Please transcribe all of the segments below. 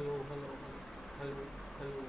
hello, hello, hello, hello,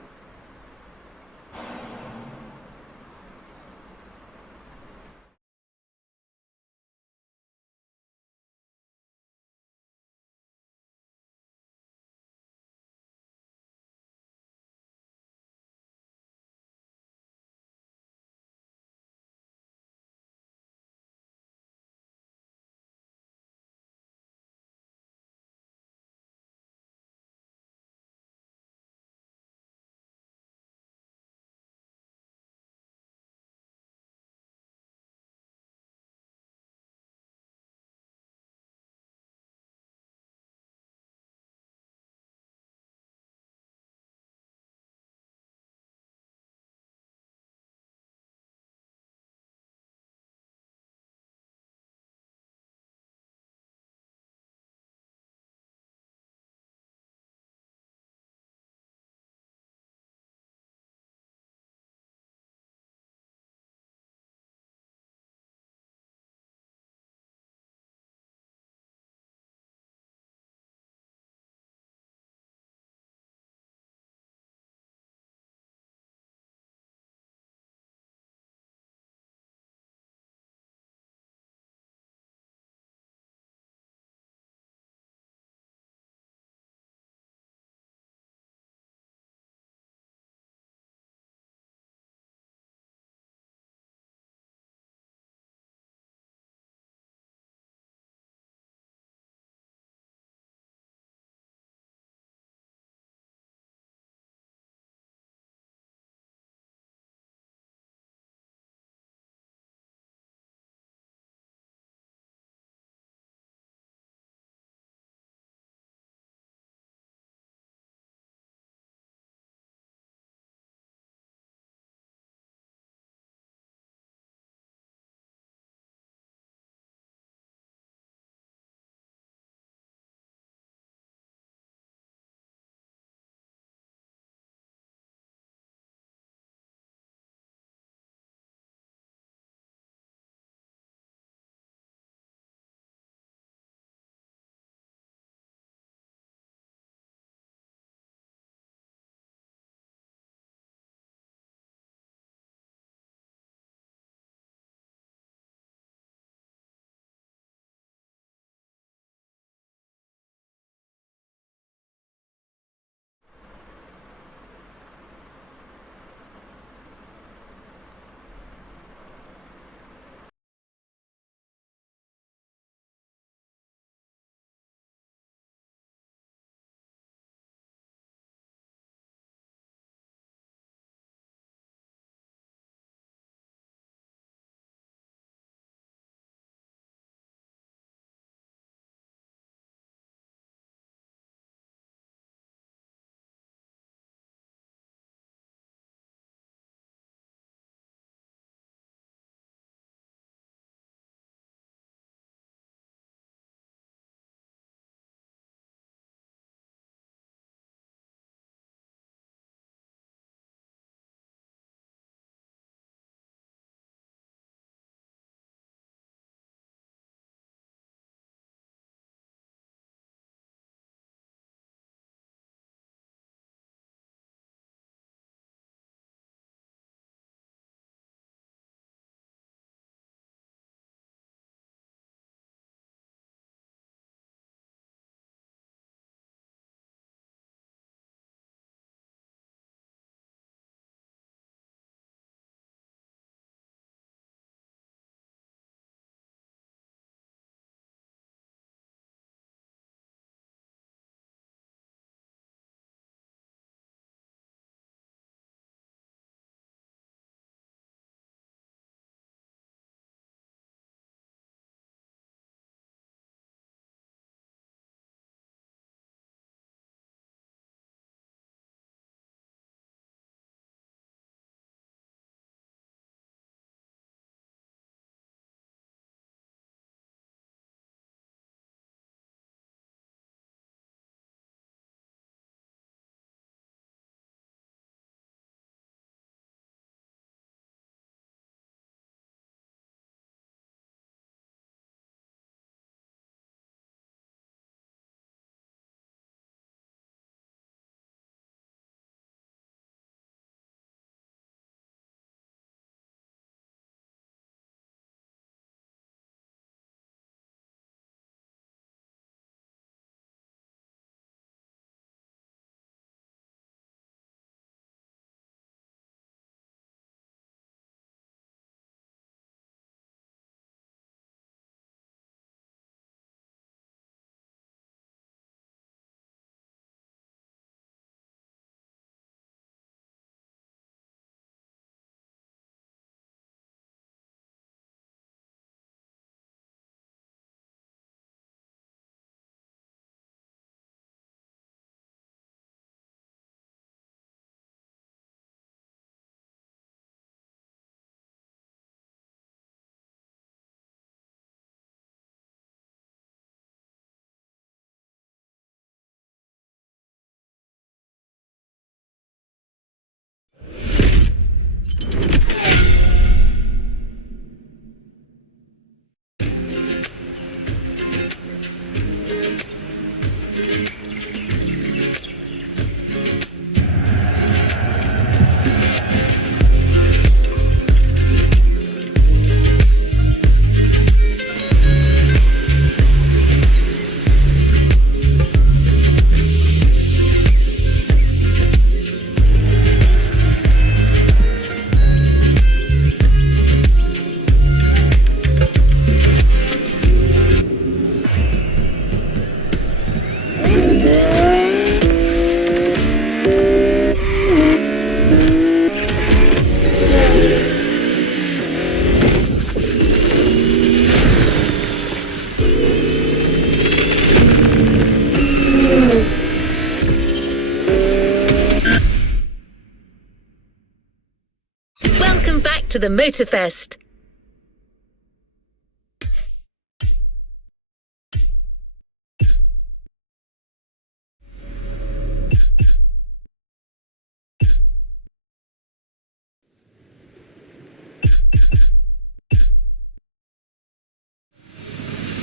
to the Motorfest.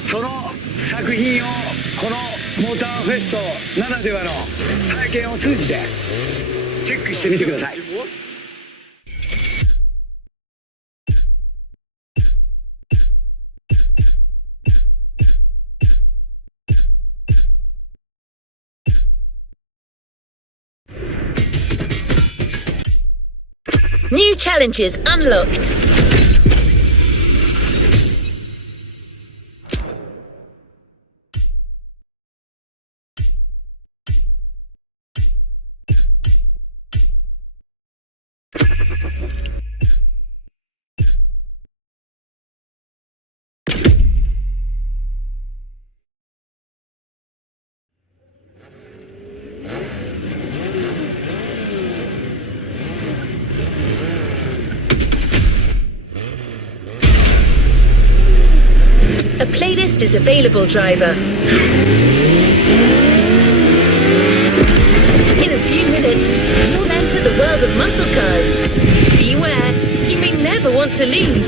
その作品をこのモーターフェストならではの体験を通じてチェックしてみてください。New challenges unlocked. A playlist is available, driver. In a few minutes, you'll enter the world of muscle cars. Beware, you may never want to leave.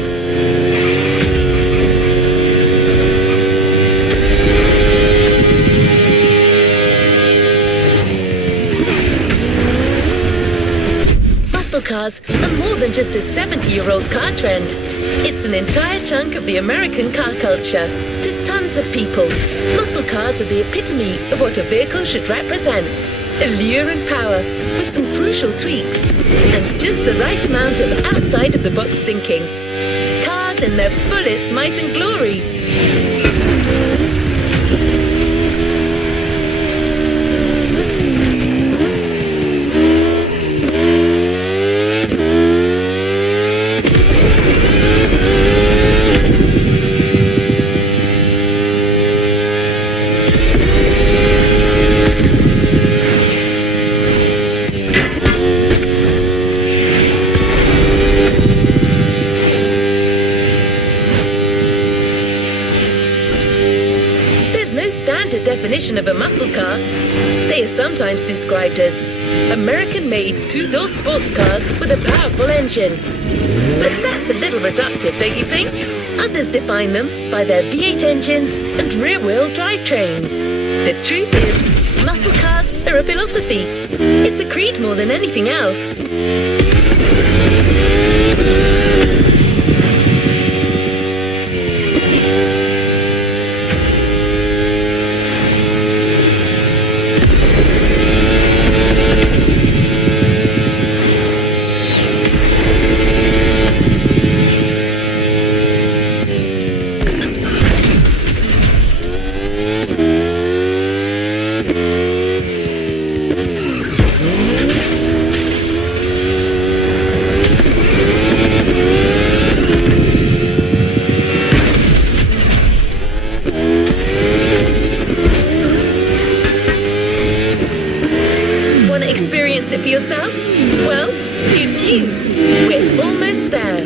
Muscle cars are more than just a 70-year-old car trend. It's an entire chunk of the American car culture. To tons of people, muscle cars are the epitome of what a vehicle should represent. Allure and power, with some crucial tweaks, and just the right amount of outside-of-the-box thinking. Cars in their fullest might and glory. Standard definition of a muscle car. They are sometimes described as American-made two-door sports cars with a powerful engine. But that's a little reductive, don't you think? Others define them by their V8 engines and rear-wheel drivetrains. The truth is, muscle cars are a philosophy. It's a creed more than anything else. Experience it for yourself? Well, good news. We're almost there.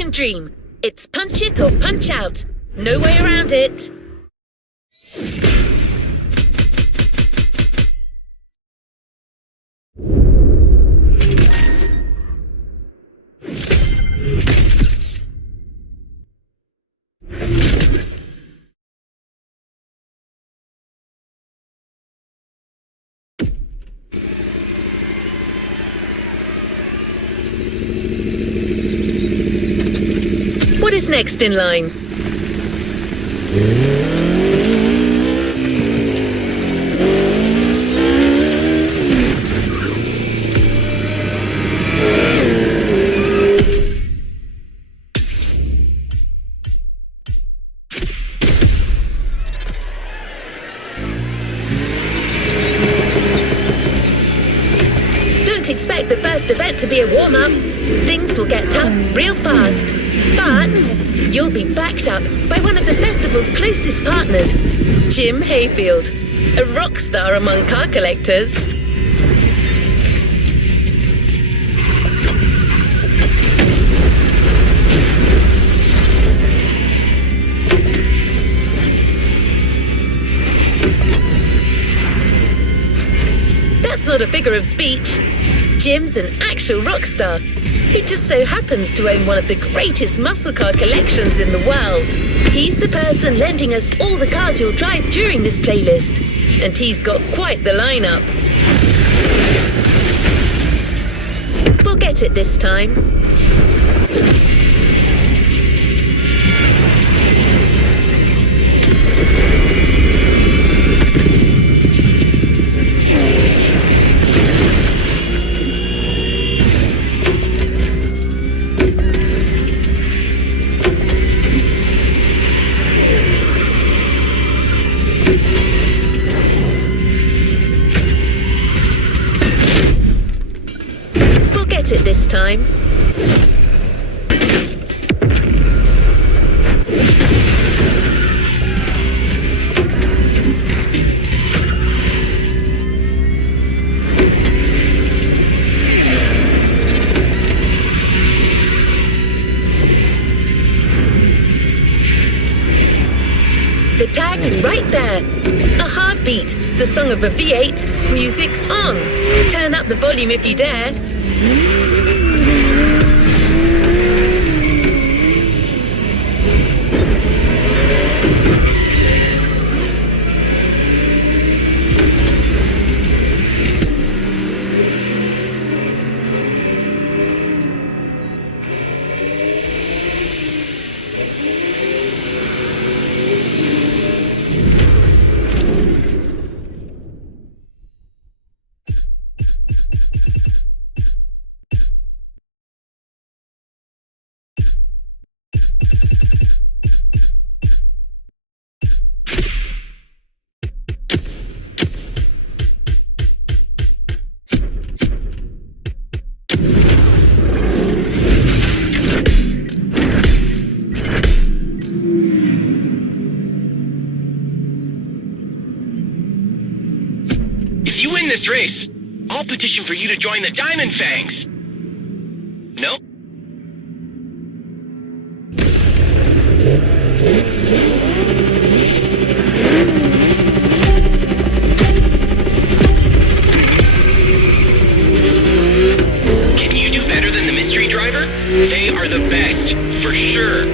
American dream. It's punch it or punch out. No way around it. What is next in line? Don't expect the first event to be a warm-up. Things will get tough real fast. But you'll be backed up by one of the festival's closest partners, Jim Hayfield, a rock star among car collectors. That's not a figure of speech. Jim's an actual rock star who just so happens to own one of the greatest muscle car collections in the world. He's the person lending us all the cars you'll drive during this playlist, and he's got quite the lineup. We'll get it this time. It this time. The tag's right there. A heartbeat, the song of a V8, music on. Turn up the volume if you dare. If you win this race, I'll petition for you to join the Diamond Fangs. No? Can you do better than the mystery driver? They are the best, for sure.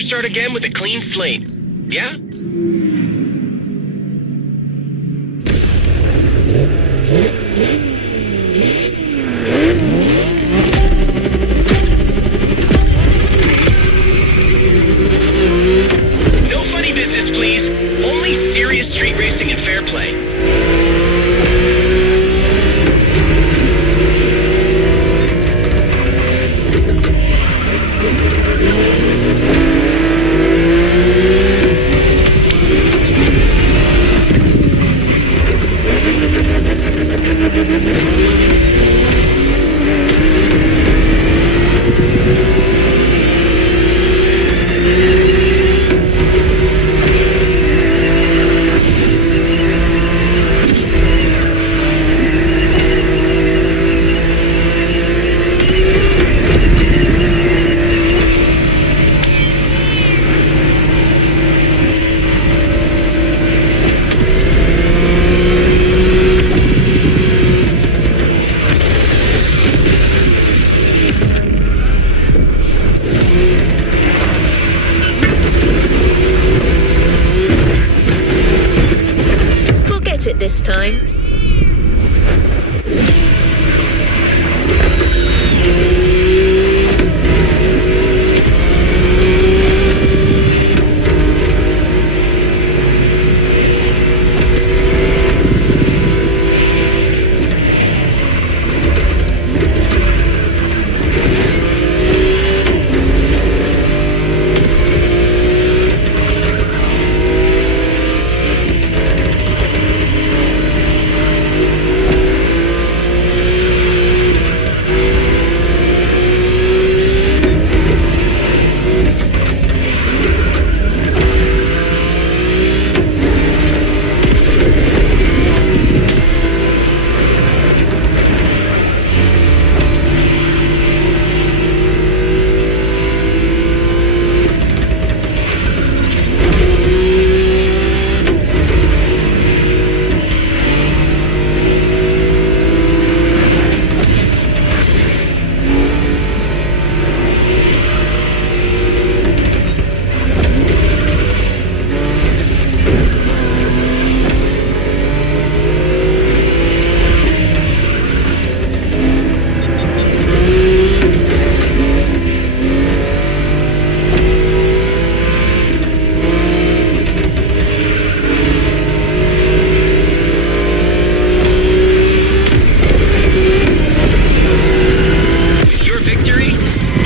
better start again with a clean slate. Yeah? No funny business, please. Only serious street racing and fair play. We'll get it this time. With your victory,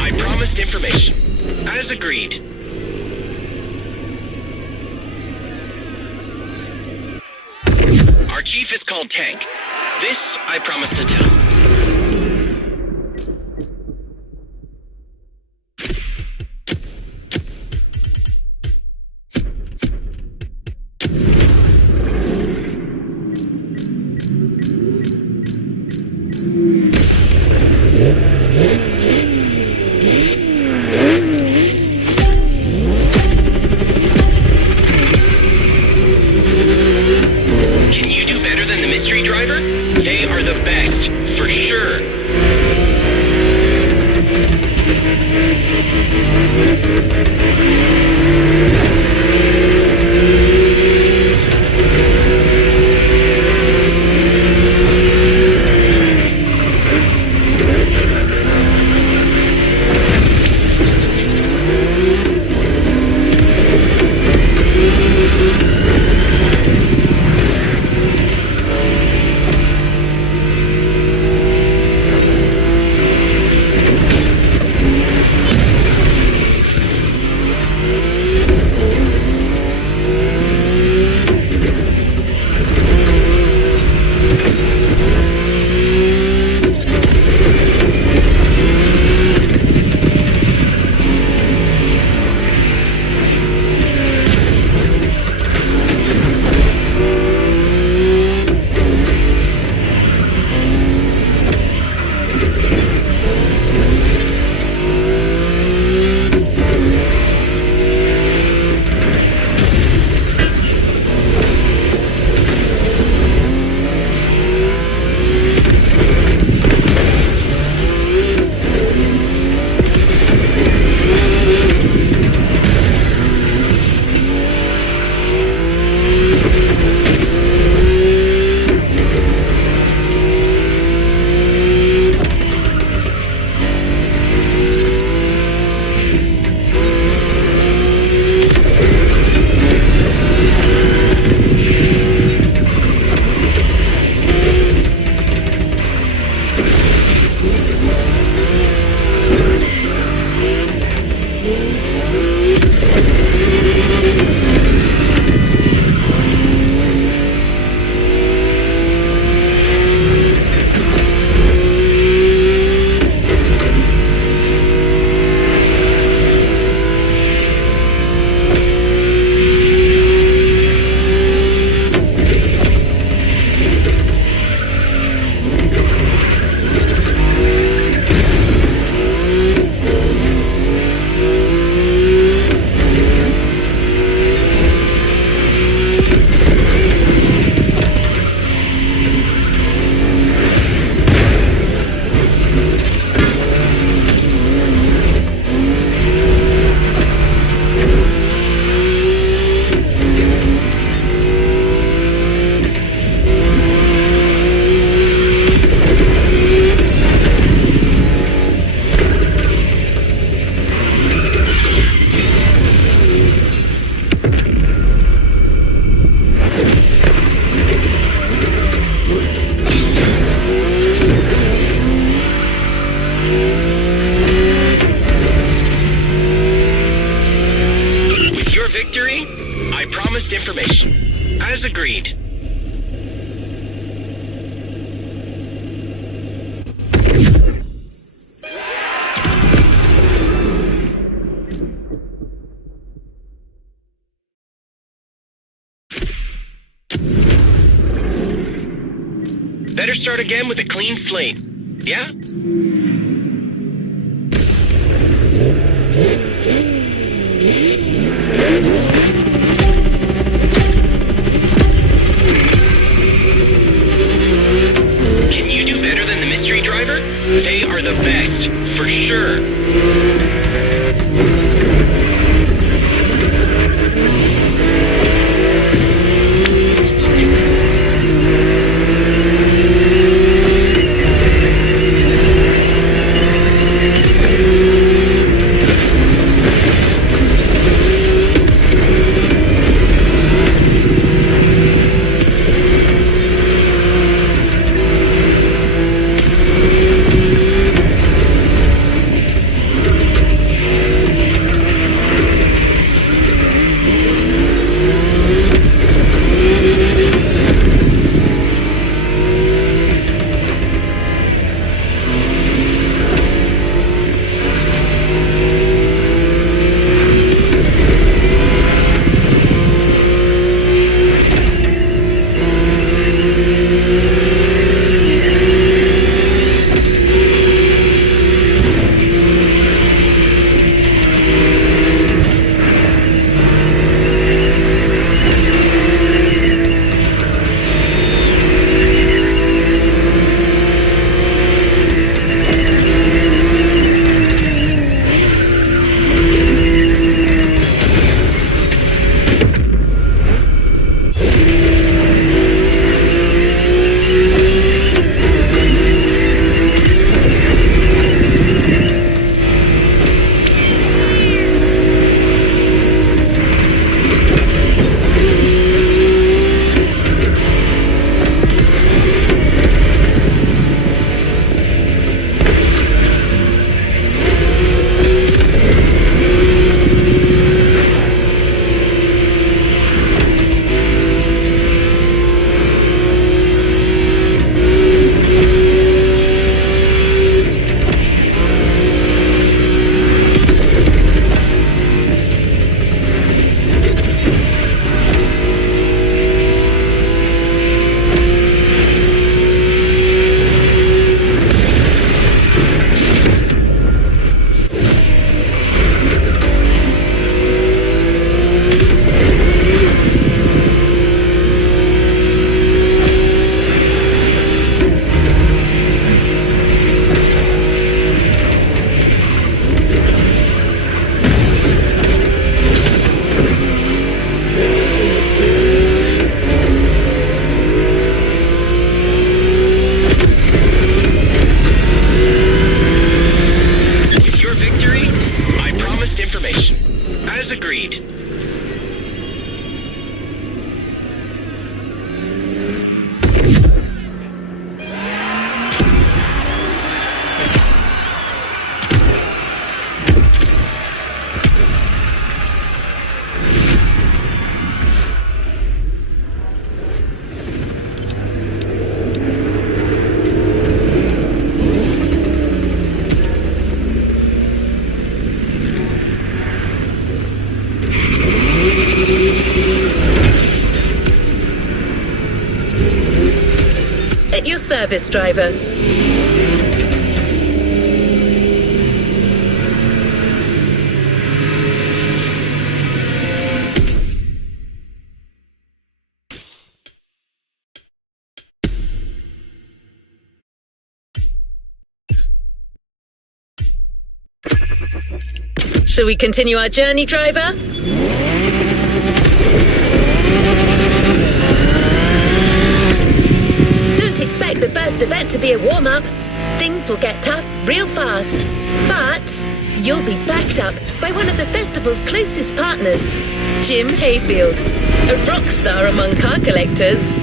I promised information. As agreed. Our chief is called Tank. This I promised to tell. Can you do better than the mystery driver? They are the best. As agreed. Better start again with a clean slate. Yeah? Can you do better than the mystery driver? They are the best, for sure. As agreed. At your service, driver. Shall we continue our journey, driver? Don't expect the first event to be a warm-up. Things will get tough real fast. But you'll be backed up by one of the festival's closest partners, Jim Hayfield, a rock star among car collectors.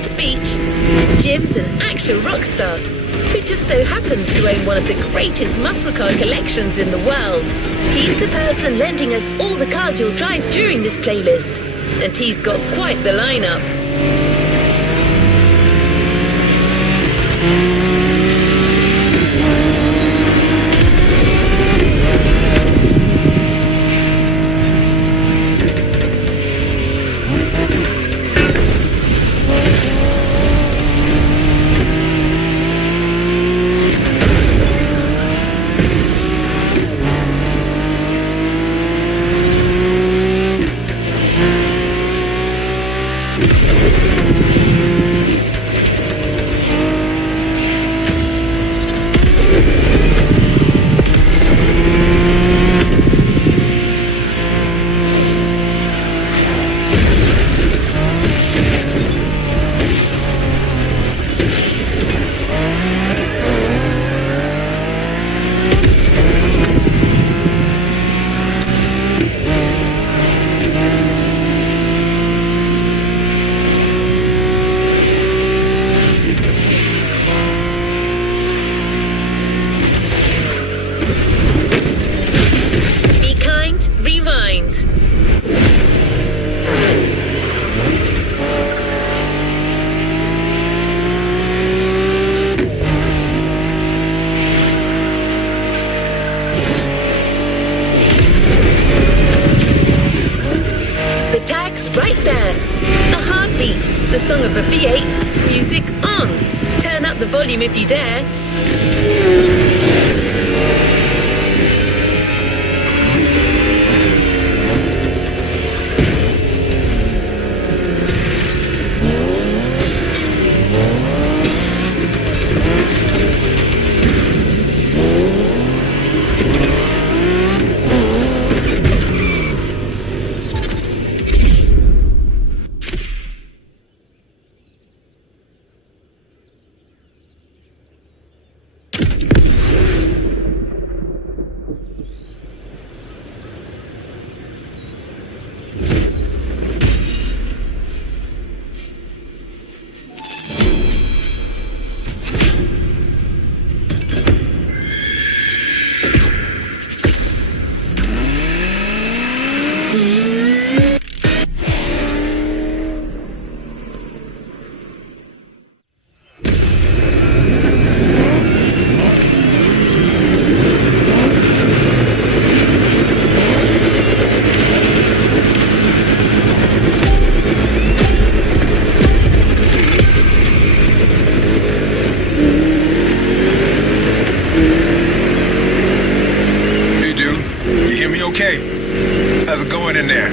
of speech. Jim's an actual rock star who just so happens to own one of the greatest muscle car collections in the world. He's the person lending us all the cars you'll drive during this playlist, and he's got quite the lineup. Right there. A heartbeat, the song of a V8, music on. Turn up the volume if you dare. How's it going in there?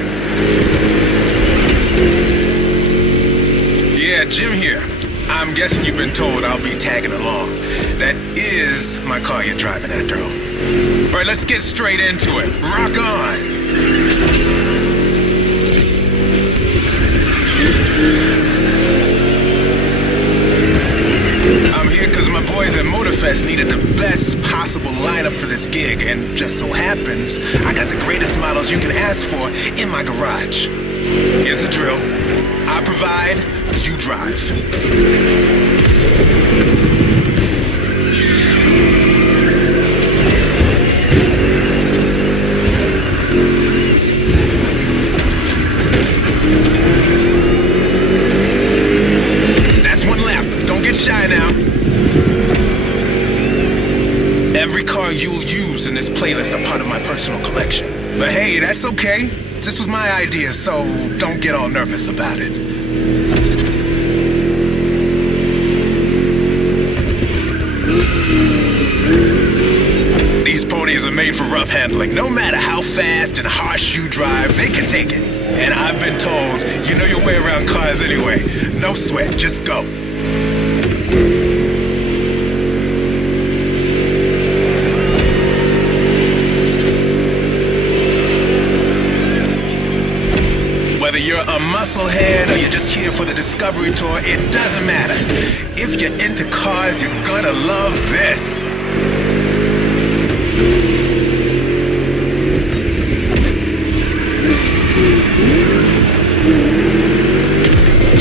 Yeah, Jim here. I'm guessing you've been told I'll be tagging along. That is my car you're driving after all. All right, let's get straight into it. Rock on! I'm here because my boys at Motorfest needed the best possible lineup for this gig, and just so happens, I got the greatest models you can ask for in my garage. Here's the drill. I provide, you drive. That's one lap. Don't get shy now. Every car you'll use in this playlist are part of my personal collection. But hey, that's okay. This was my idea, so don't get all nervous about it. These ponies are made for rough handling. No matter how fast and harsh you drive, they can take it. And I've been told, you know your way around cars anyway. No sweat, just go. Whether you're a musclehead or you're just here for the discovery tour, it doesn't matter. If you're into cars, you're gonna love this.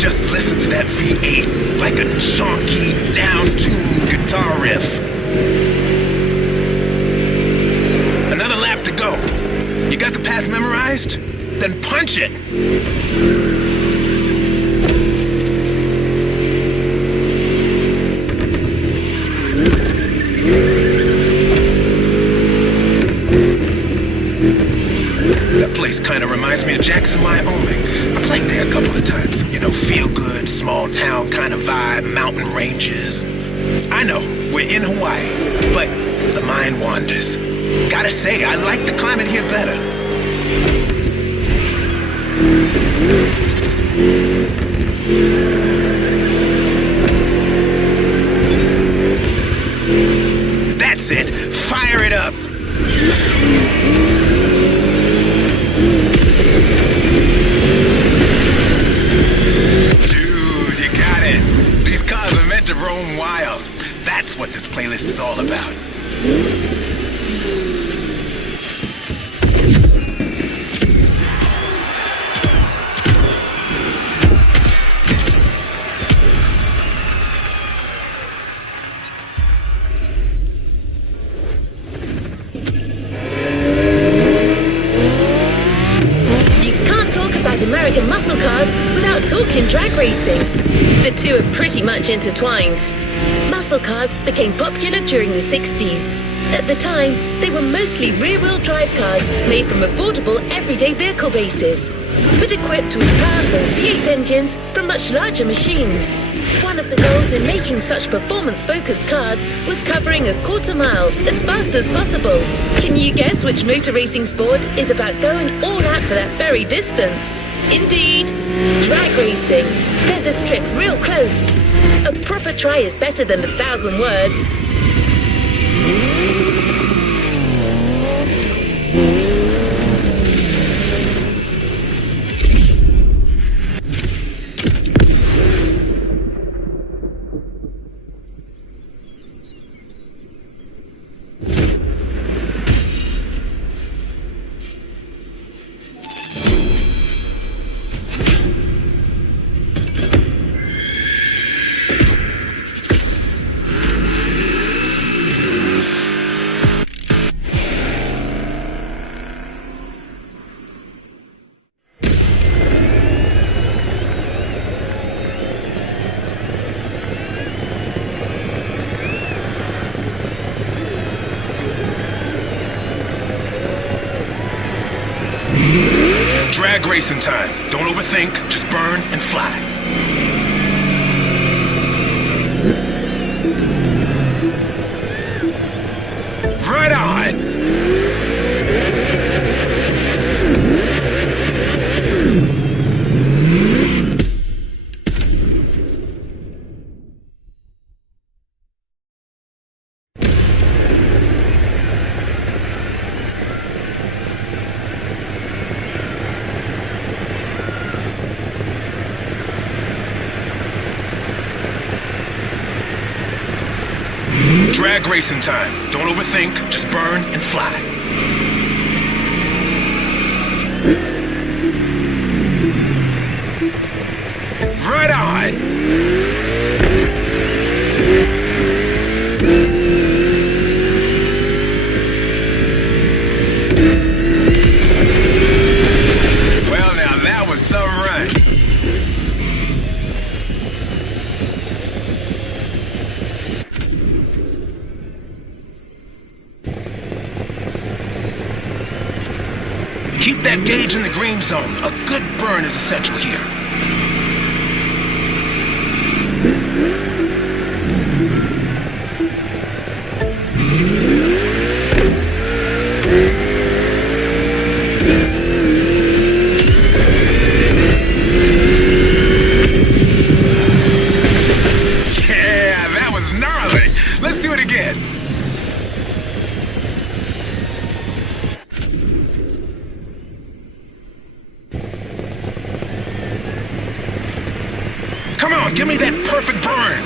Just listen to that V8 8 like a chunky, down-tuned guitar riff. Another lap to go. You got the path memorized? Then punch it! That place kind of reminds me of Jackson, Wyoming. I played there a couple of times. You know, feel good, small town kind of vibe, mountain ranges. I know, we're in Hawaii, but the mind wanders. Gotta say, I like the climate here better. That's it. Fire it up. Dude, you got it. These cars are meant to roam wild. That's what this playlist is all about. American muscle cars without talking drag racing. The two are pretty much intertwined. Muscle cars became popular during the 60s. At the time, they were mostly rear-wheel drive cars made from affordable everyday vehicle bases, but equipped with powerful V8 engines from much larger machines. One of the goals in making such performance-focused cars was covering a quarter mile as fast as possible. Can you guess which motor racing sport is about going all out for that very distance? Indeed, drag racing. There's a strip real close. A proper try is better than 1,000 words. Drag racing time. Don't overthink, just burn and fly. Right on! Drag racing time. Don't overthink, just burn and fly. Right on! Well, now that was some run. Keep that gauge in the green zone. A good burn is essential here. Yeah, that was gnarly. Let's do it again. Come on, give me that perfect burn.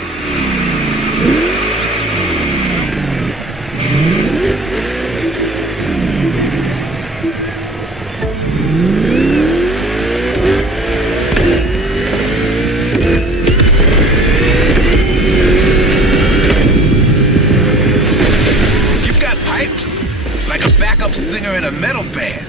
a metal band.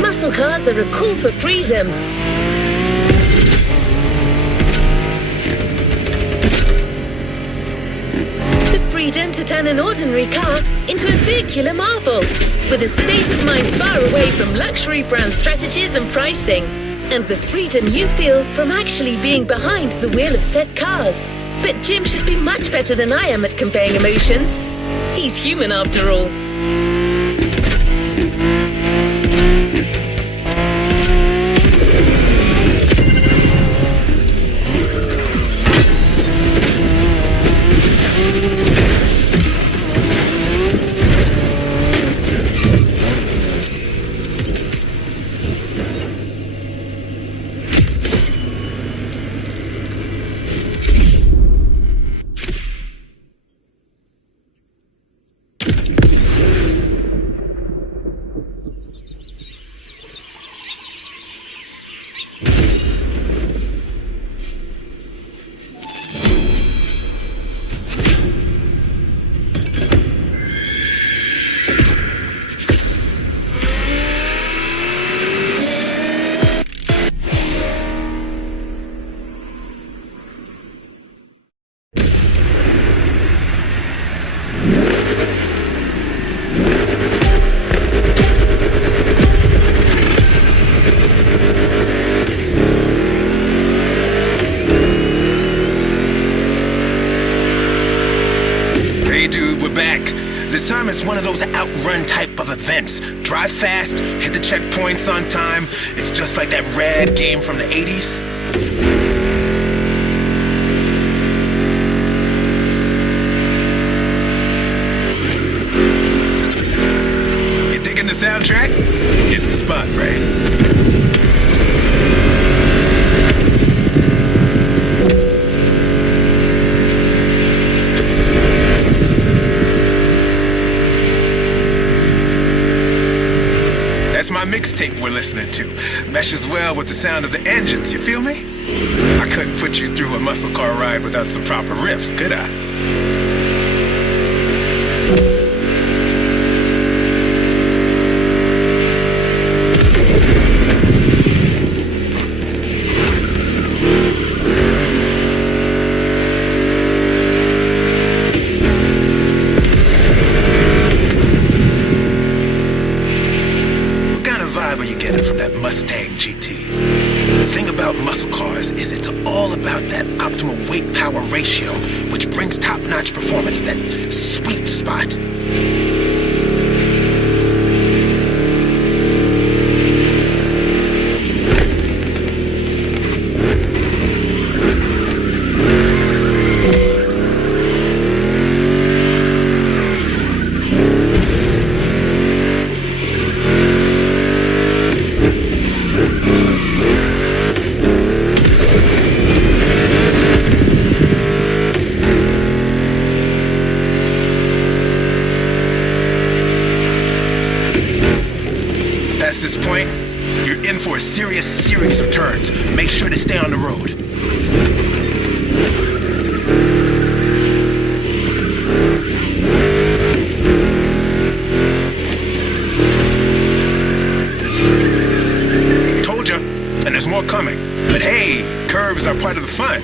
Muscle cars are a call for freedom. The freedom to turn an ordinary car into a vehicular marvel, with a state of mind far away from luxury brand strategies and pricing, and the freedom you feel from actually being behind the wheel of said cars. But Jim should be much better than I am at conveying emotions. He's human after all. Hey dude, we're back. This time it's one of those outrun type of events. Drive fast, hit the checkpoints on time. It's just like that rad game from the 80s. You digging the soundtrack? It's the spot, right? That's my mixtape we're listening to. Meshes well with the sound of the engines, you feel me? I couldn't put you through a muscle car ride without some proper riffs, could I? What are you getting from that Mustang GT? The thing about muscle cars is it's all about that optimal weight-power ratio, which brings top-notch performance, that sweet spot. Past this point, you're in for a serious series of turns. Make sure to stay on the road. Told ya, and there's more coming. But hey, curves are part of the fun.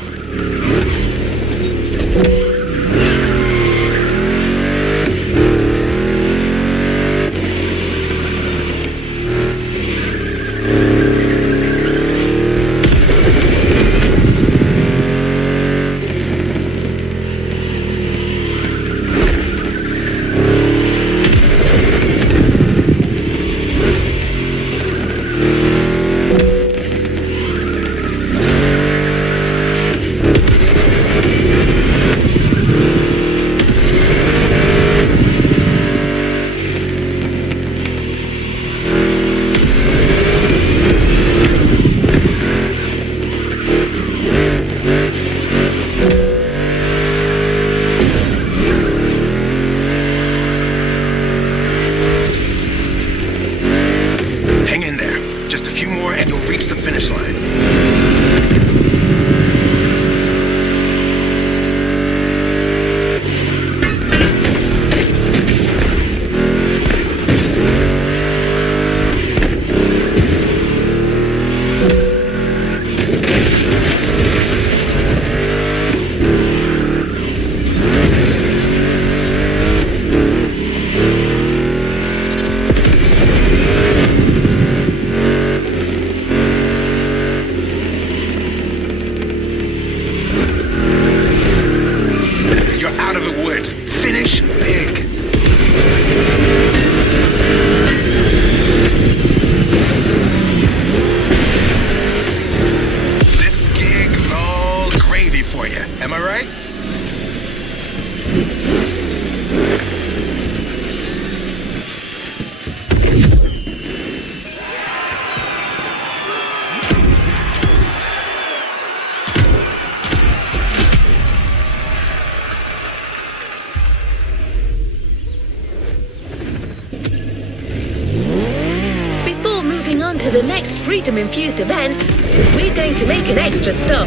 to the next freedom-infused event, we're going to make an extra stop.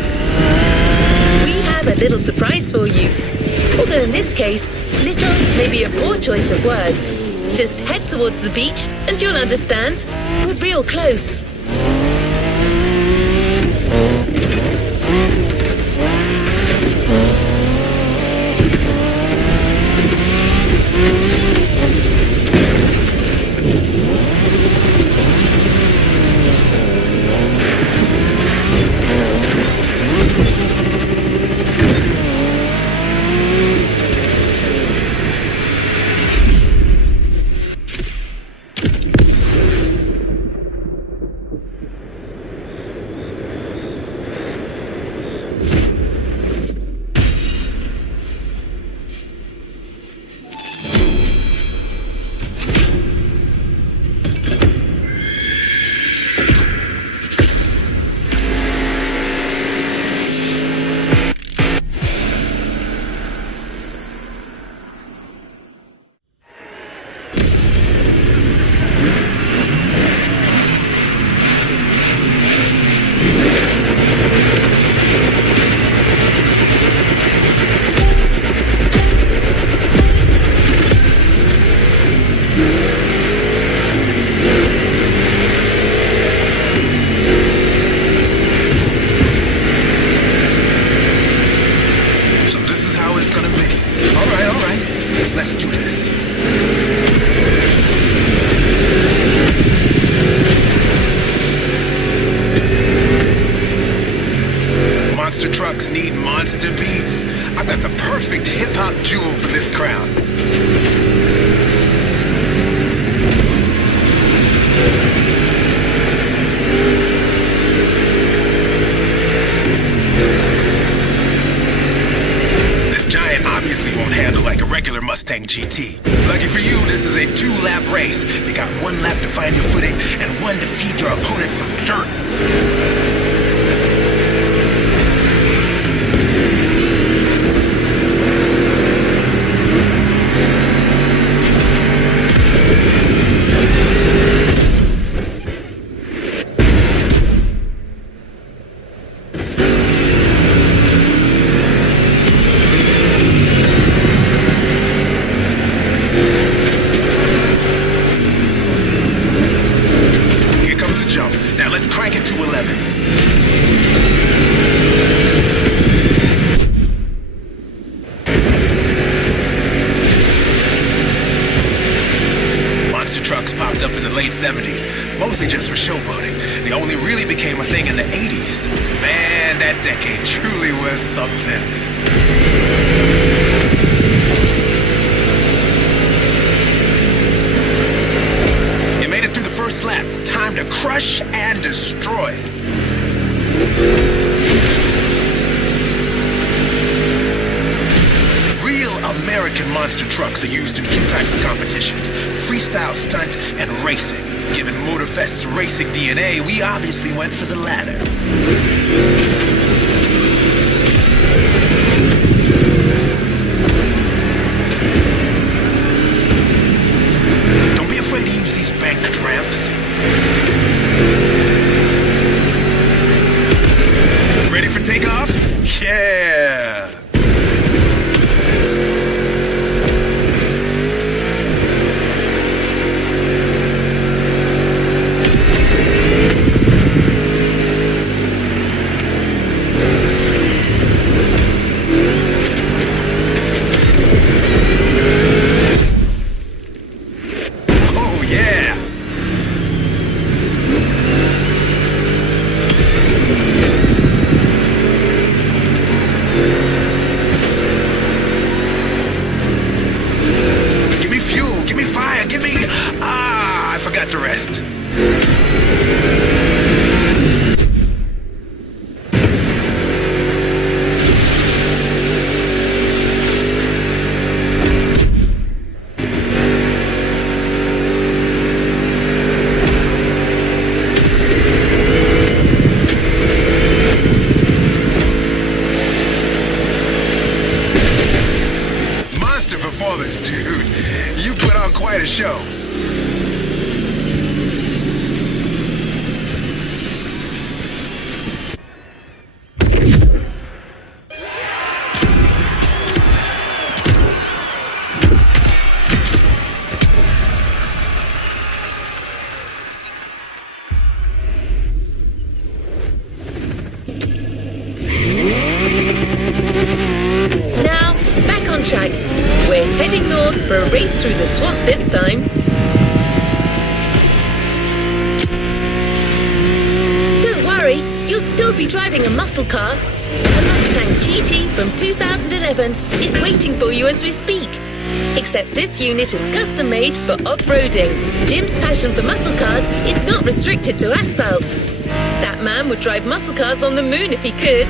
We have a little surprise for you. Although in this case, little may be a poor choice of words. Just head towards the beach and you'll understand. We're real close. Let's do this. Monster trucks need monster beats. I've got the perfect hip-hop jewel for this crown. Obviously won't handle like a regular Mustang GT. Lucky for you, this is a 2-lap race. You got 1 lap to find your footing and 1 to feed your opponent some dirt. Crank it to 11. Monster trucks popped up in the late 70s, mostly just for showboating. They only really became a thing in the 80s. Man, that decade truly was something. First lap, time to crush and destroy. Real American monster trucks are used in 2 types of competitions, freestyle stunt and racing. Given Motorfest's racing DNA, we obviously went for the latter. Don't be afraid to use these banked ramps. Ready for takeoff? Yeah! The rest. Monster performance, dude. You put on quite a show. through the swamp this time. Don't worry, you'll still be driving a muscle car. The Mustang GT from 2011 is waiting for you as we speak. Except this unit is custom made for off-roading. Jim's passion for muscle cars is not restricted to asphalt. That man would drive muscle cars on the moon if he could.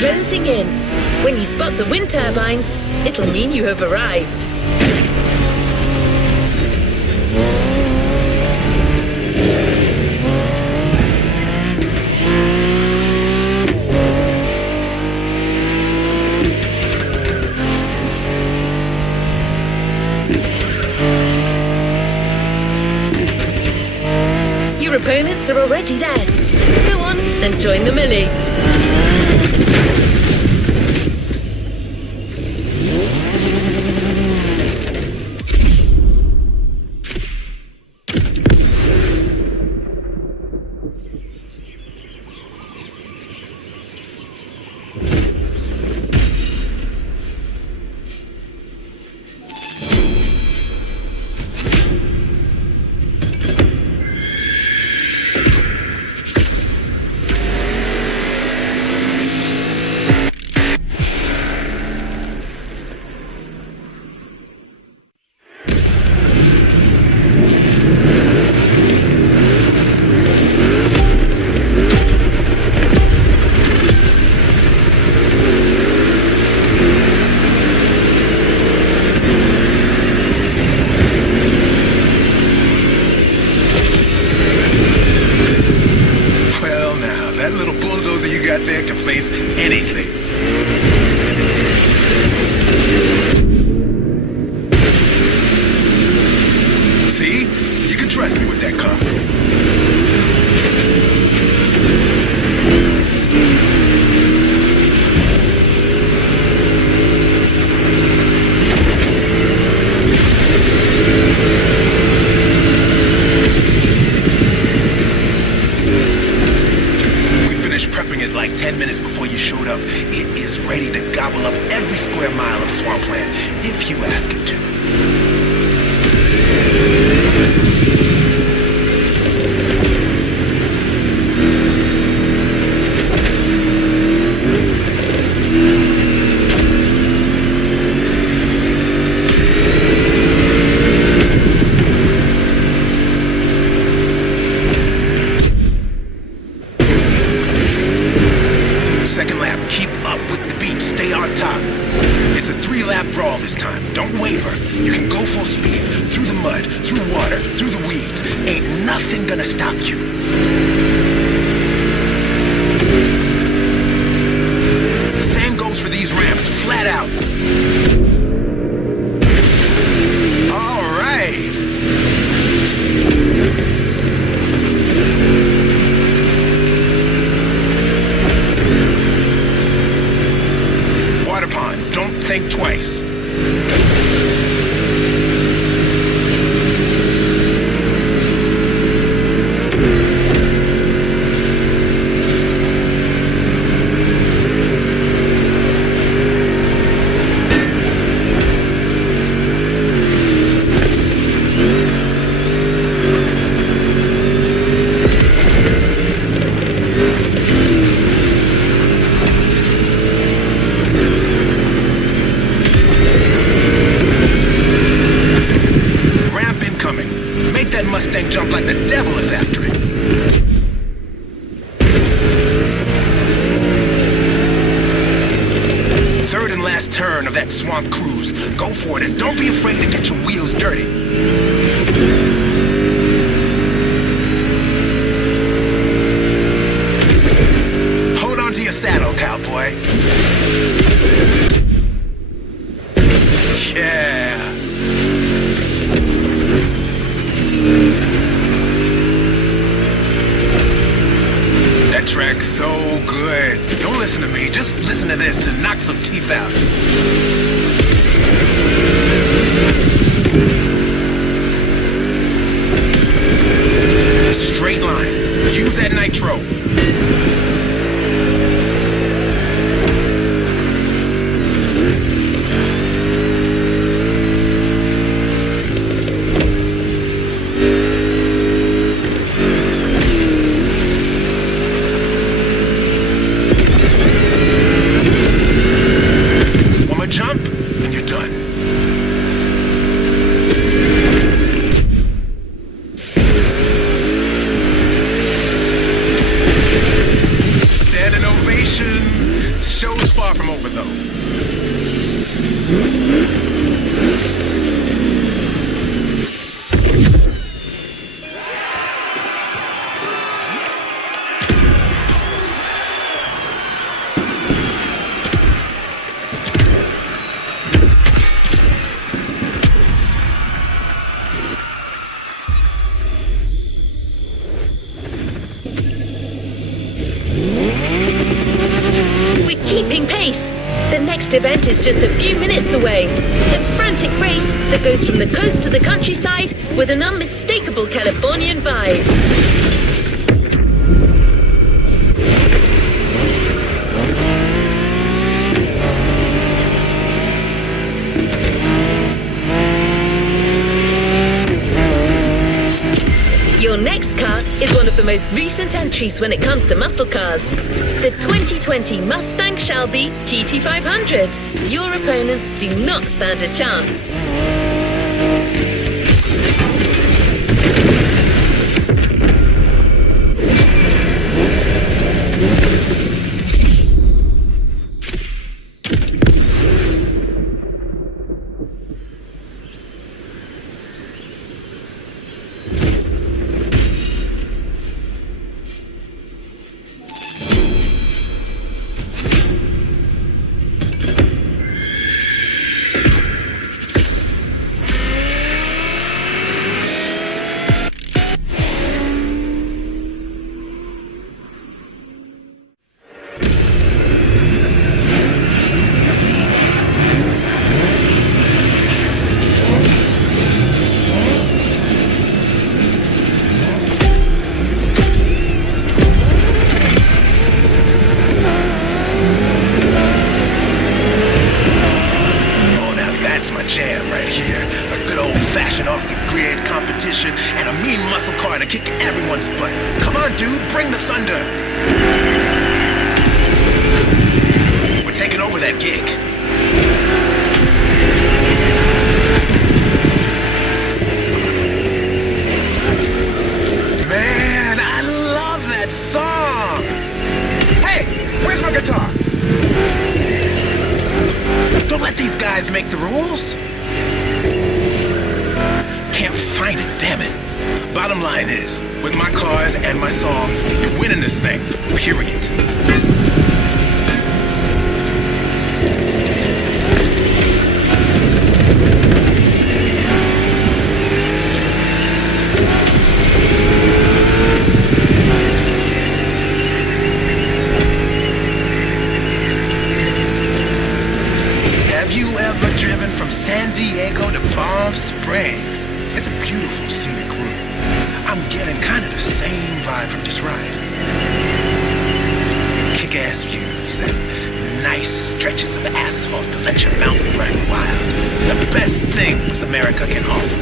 Closing in. When you spot the wind turbines, it'll mean you have arrived. Your opponents are already there. Go on and join the melee. There can face anything. See? You can trust me with that car. Prepping it like 10 minutes before you showed up. It is ready to gobble up every square mile of swampland, if you ask it to. Second lap, keep up with the beat, stay on top. It's a 3-lap brawl this time, don't waver. You can go full speed, through the mud, through water, through the weeds. Ain't nothing gonna stop you. Same goes for these ramps, flat out. All right. Water pond, don't think twice. track's so good. Don't listen to me, just listen to this and knock some teeth out. Straight line. Use that nitro. One more jump, and you're done. Standing ovation. Show's far from over, though. We're keeping pace. The next event is just a few minutes away. A frantic race that goes from the coast to the countryside with an unmistakable Californian vibe. Your next car is one of the most recent entries when it comes to muscle cars. The 2020 Mustang Shelby GT500. Your opponents do not stand a chance. off-the-grid competition and a mean muscle car to kick everyone's butt. Come on, dude, bring the thunder. We're taking over that gig. Man, I love that song. Hey, where's my guitar? Don't let these guys make the rules. Can't find it, damn it. Bottom line is, with my cars and my songs, you're winning this thing, period. Have you ever driven from San Diego to Palm Springs? It's a beautiful scenic route. I'm getting kind of the same vibe from this ride. Kick-ass views and nice stretches of asphalt to let your mountain run wild. The best things America can offer.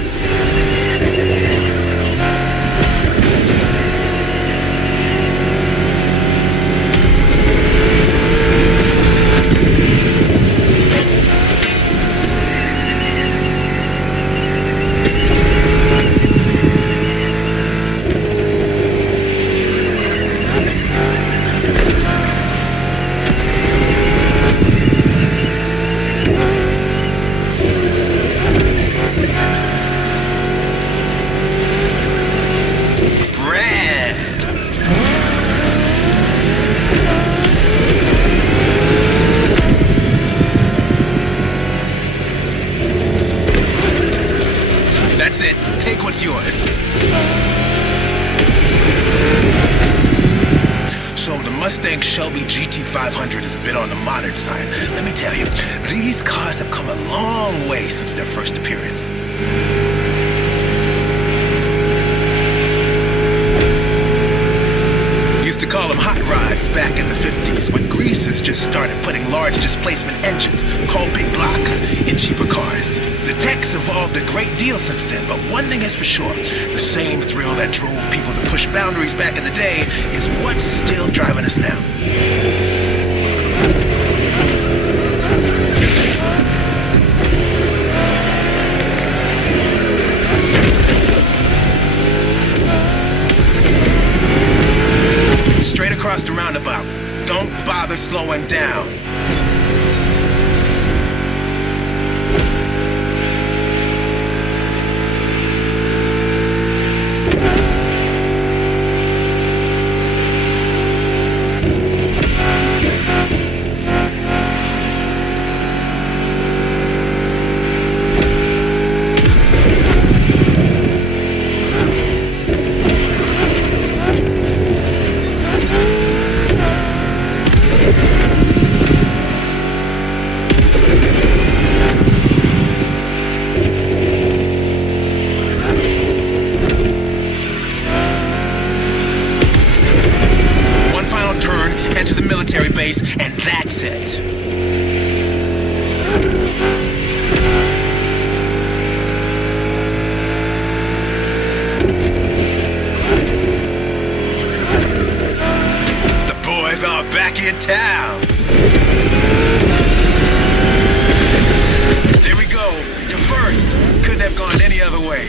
That's it. Take what's yours. So Mustang Shelby GT500 is a bit on the modern side. Let me tell you, these cars have come a long way since their first appearance. Used to call them hot rods back in the 50s when greasers just started putting large displacement engines, called big blocks, in cheaper cars. The tech's evolved a great deal since then, but one thing is for sure, the same thrill that drove people to push boundaries back in the day is what's still driving us now. Straight across the roundabout. Don't bother slowing down. Base, and that's it. The boys are back in town. There we go. You're first. Couldn't have gone any other way.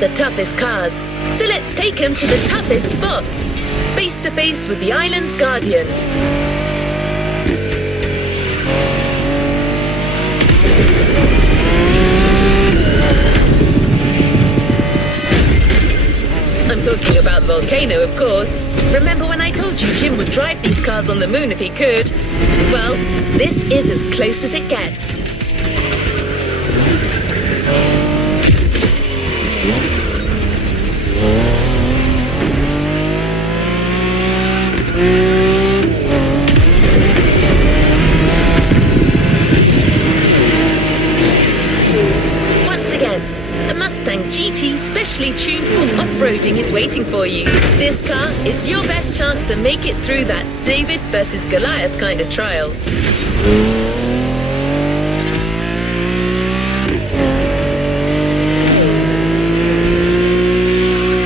The toughest cars, so let's take them to the toughest spots, face to face with the island's guardian. I'm talking about the volcano, of course. Remember when I told you Jim would drive these cars on the moon if he could? Well, this is as close as it gets. Once again, a Mustang GT specially tuned for off-roading is waiting for you. This car is your best chance to make it through that David versus Goliath kind of trial.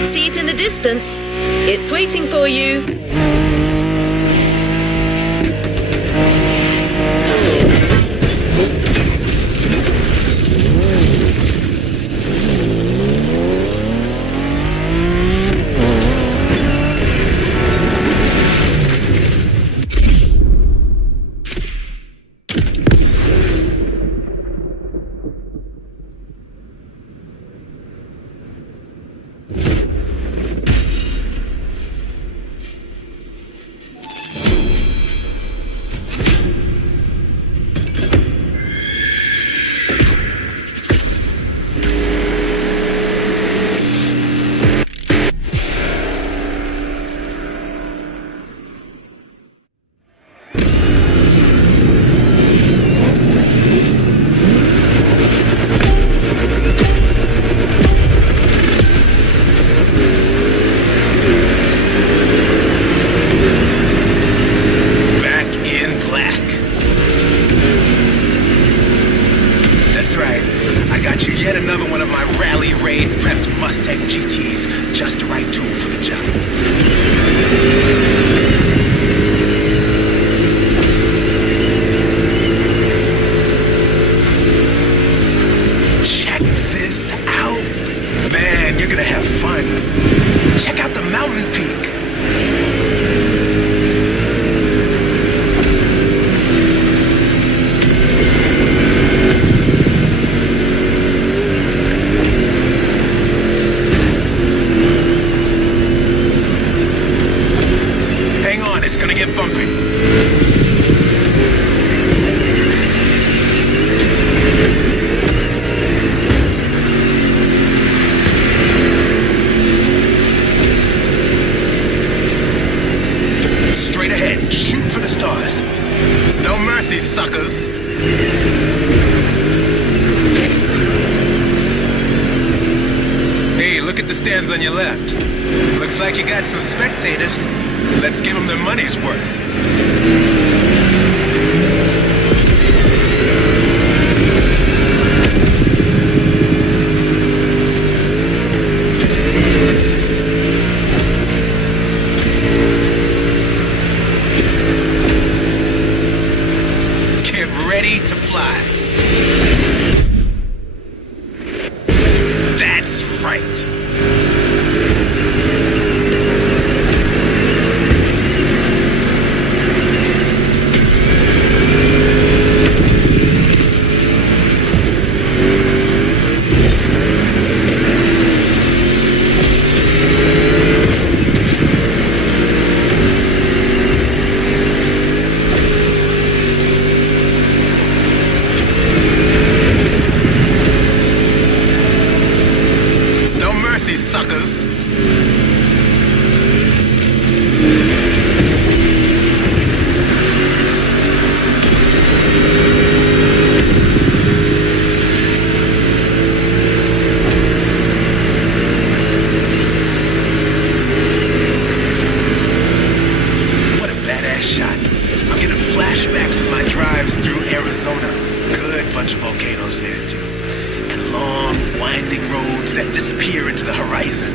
See it in the distance. It's waiting for you. It's gonna get bumpy. Straight ahead, shoot for the stars. No mercy, suckers. Hey, look at the stands on your left. Looks like you got some spectators. Let's give them their money's worth. Get ready to fly. That's right. No mercy, suckers. What a badass shot. I'm getting flashbacks of my drives through Arizona. Good bunch of volcanoes there, too. And long, winding roads that disappear into the horizon.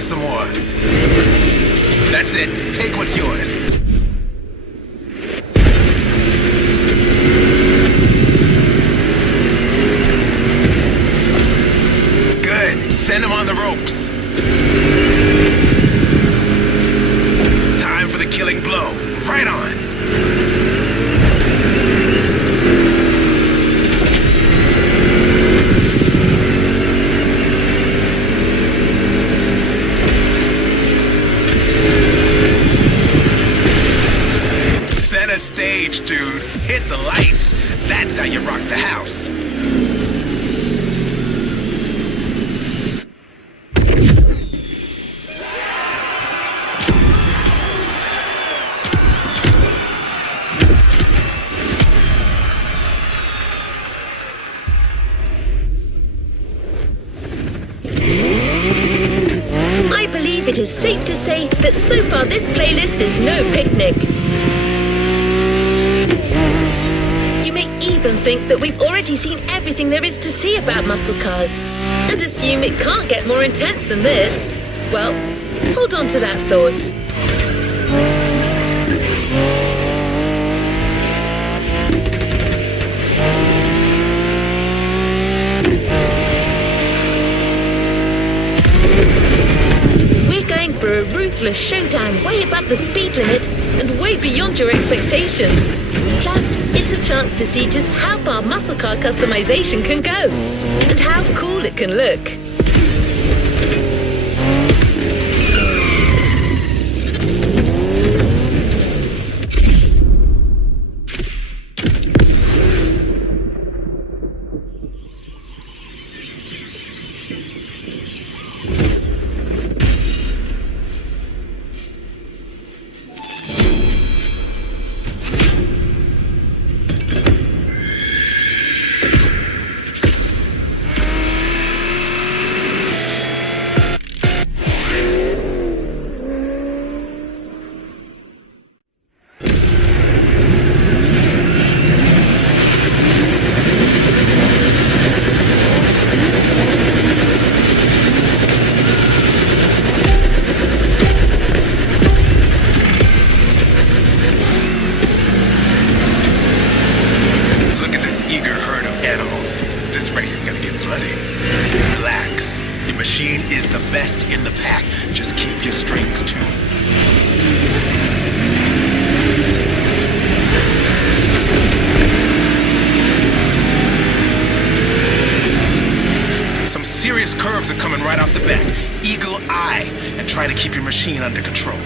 Some more. That's it. Take what's yours. Good. Send him on the ropes. Time for the killing blow. Right on. Center stage, dude. Hit the lights. That's how you rock the house. I believe it is safe to say that so far this playlist is no picnic. You may even think that we've already seen everything there is to see about muscle cars and assume it can't get more intense than this. Well, hold on to that thought. We're going for a ruthless showdown way above the speed limit and way beyond your expectations. Plus, it's a chance to see just how far muscle car customization can go and how cool it can look. balls. This race is gonna get bloody. Relax. Your machine is the best in the pack. Just keep your strings tuned. Some serious curves are coming right off the bat. Eagle eye and try to keep your machine under control.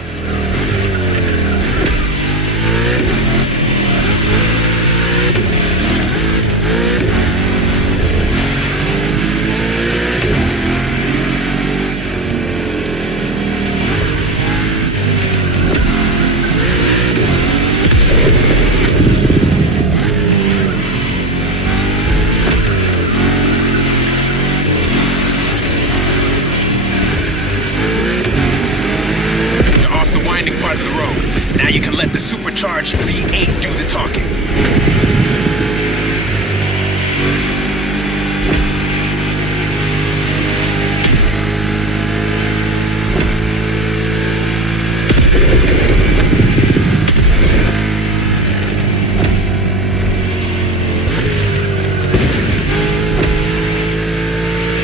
Part of the road. Now you can let the supercharged V8 do the talking.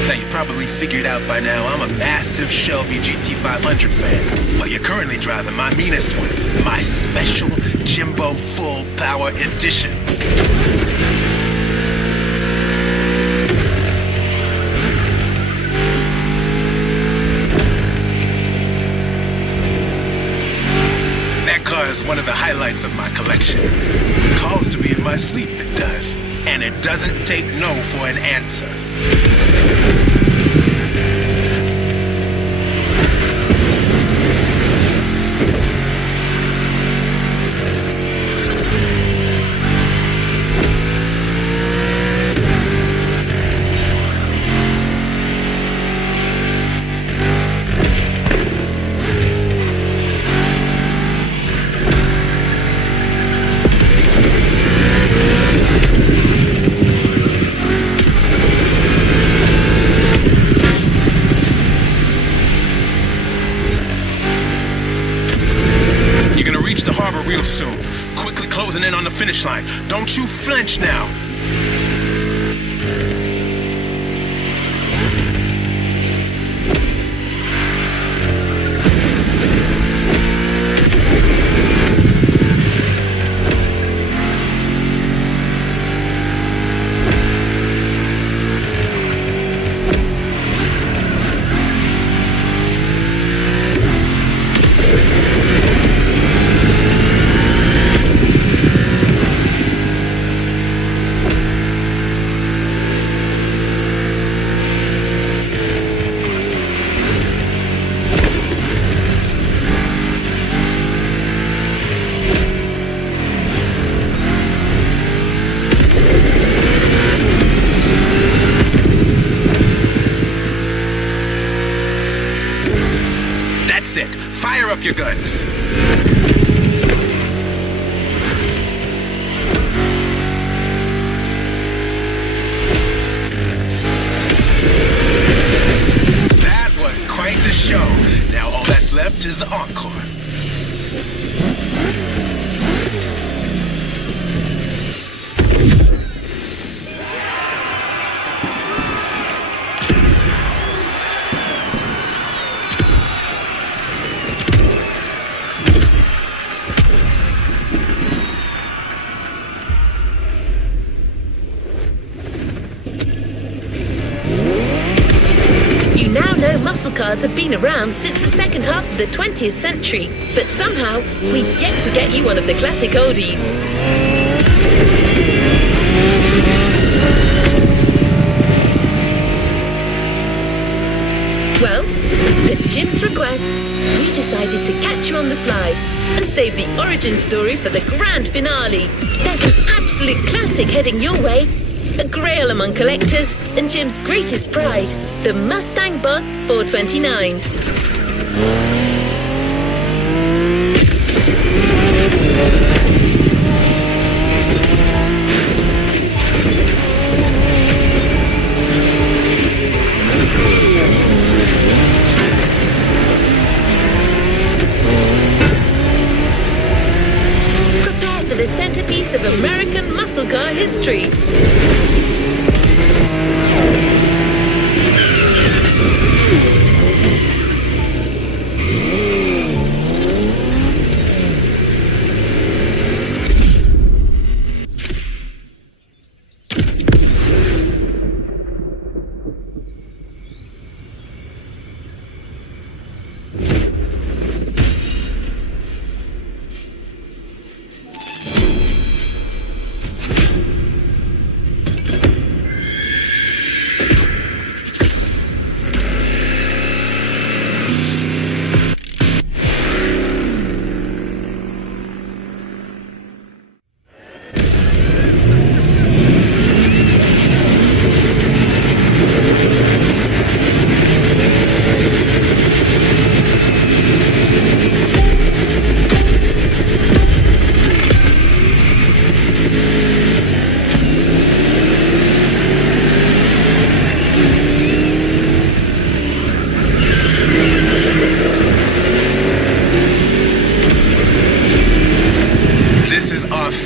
Now you probably figured out by now I'm a massive Shelby GT500 fan. Well, you're currently driving my meanest one, my special Jimbo Full Power Edition. That car is one of the highlights of my collection. Calls to me in my sleep, it does. And it doesn't take no for an answer. Reach the harbor real soon. Quickly closing in on the finish line. Don't you flinch now. That's it. Fire up your guns. That was quite the show. Now all that's left is the encore. Muscle cars have been around since the second half of the 20th century, but somehow we've yet to get you one of the classic oldies. Well, at Jim's request, we decided to catch you on the fly and save the origin story for the grand finale. There's an absolute classic heading your way, a grail among collectors and Jim's greatest pride, the Mustang Boss 429. Prepare for the centerpiece of American muscle car history.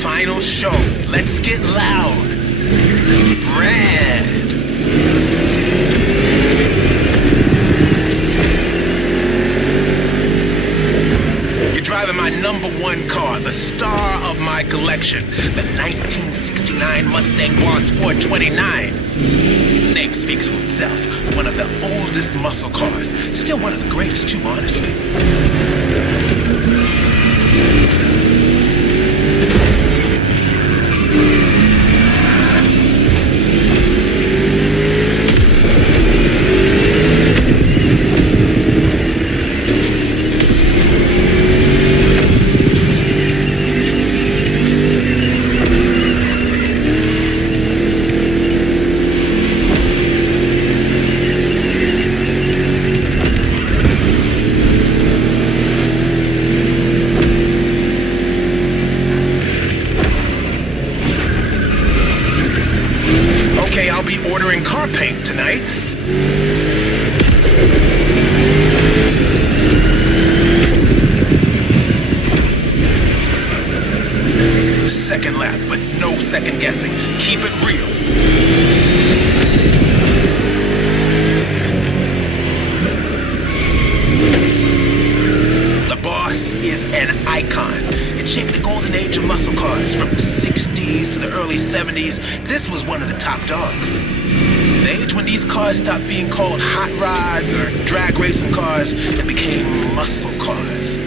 final show. Let's get loud. Brad. You're driving my #1 car, the star of my collection, the 1969 Mustang Boss 429. Name speaks for itself. One of the oldest muscle cars. Still one of the greatest too, honestly. Okay, I'll be ordering car paint tonight. Second lap, but no second guessing. Keep it real. The Boss is an icon. It shaped the golden age of muscle cars from the 60s to the early 70s. This was one of the top dogs. The age when these cars stopped being called hot rods or drag racing cars and became muscle cars.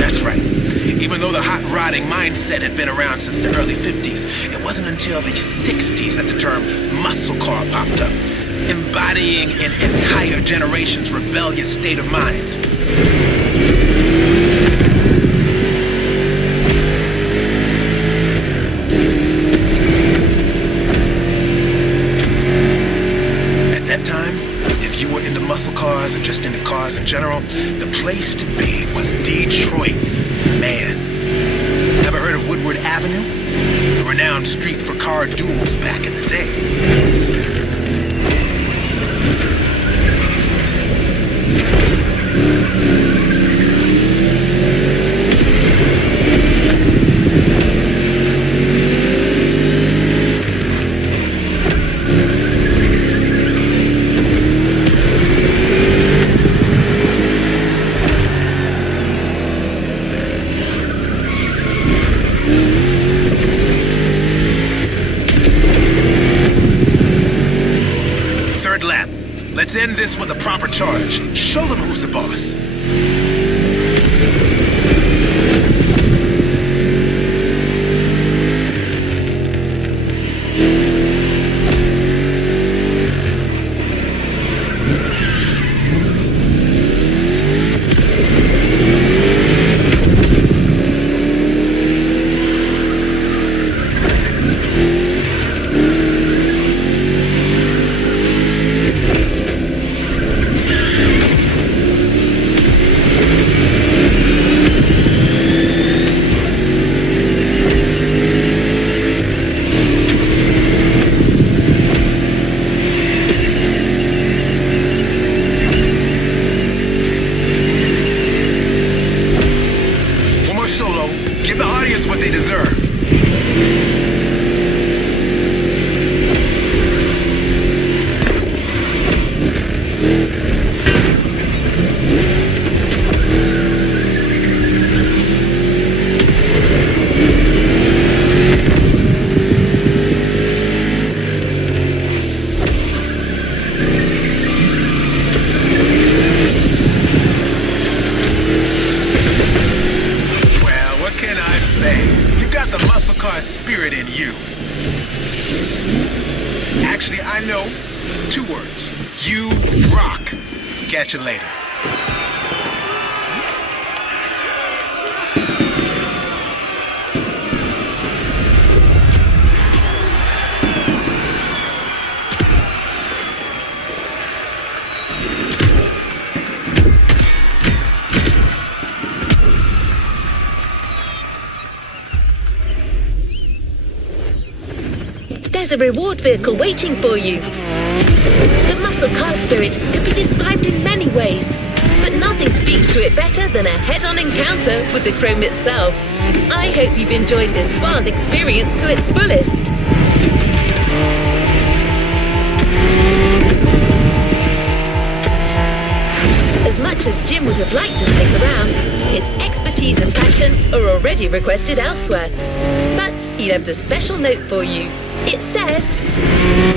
That's right. Even though the hot rodding mindset had been around since the early 50s, it wasn't until the 60s that the term muscle car popped up, embodying an entire generation's rebellious state of mind. At that time, if you were into muscle cars or just into cars in general, the place to be was Detroit. Man, ever heard of Woodward Avenue? A renowned street for car duels back in the day. Let's end this with a proper charge. Show them who's the boss. Spirit in you. Actually, I know 2 words. You rock. Catch you later. there's a reward vehicle waiting for you. The muscle car spirit could be described in many ways, but nothing speaks to it better than a head-on encounter with the chrome itself. I hope you've enjoyed this wild experience to its fullest. As much as Jim would have liked to stick around, his expertise and passion are already requested elsewhere. But he left a special note for you. It says,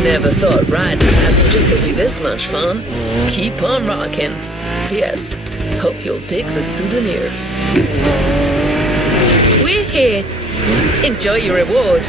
"Never thought riding passenger could be this much fun. Keep on rocking. P.S. Hope you'll dig the souvenir." We're here. Enjoy your reward.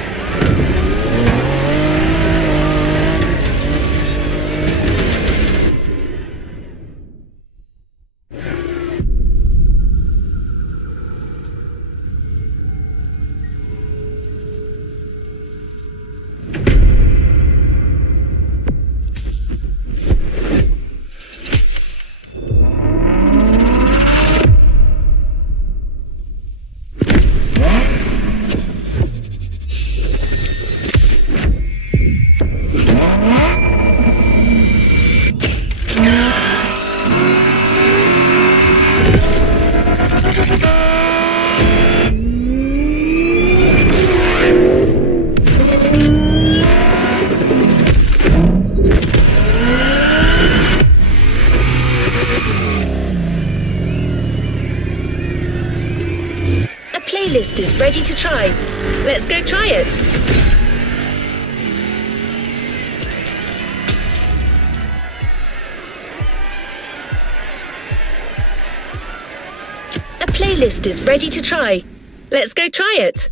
Playlist is ready to try. Let's go try it. A playlist is ready to try. Let's go try it.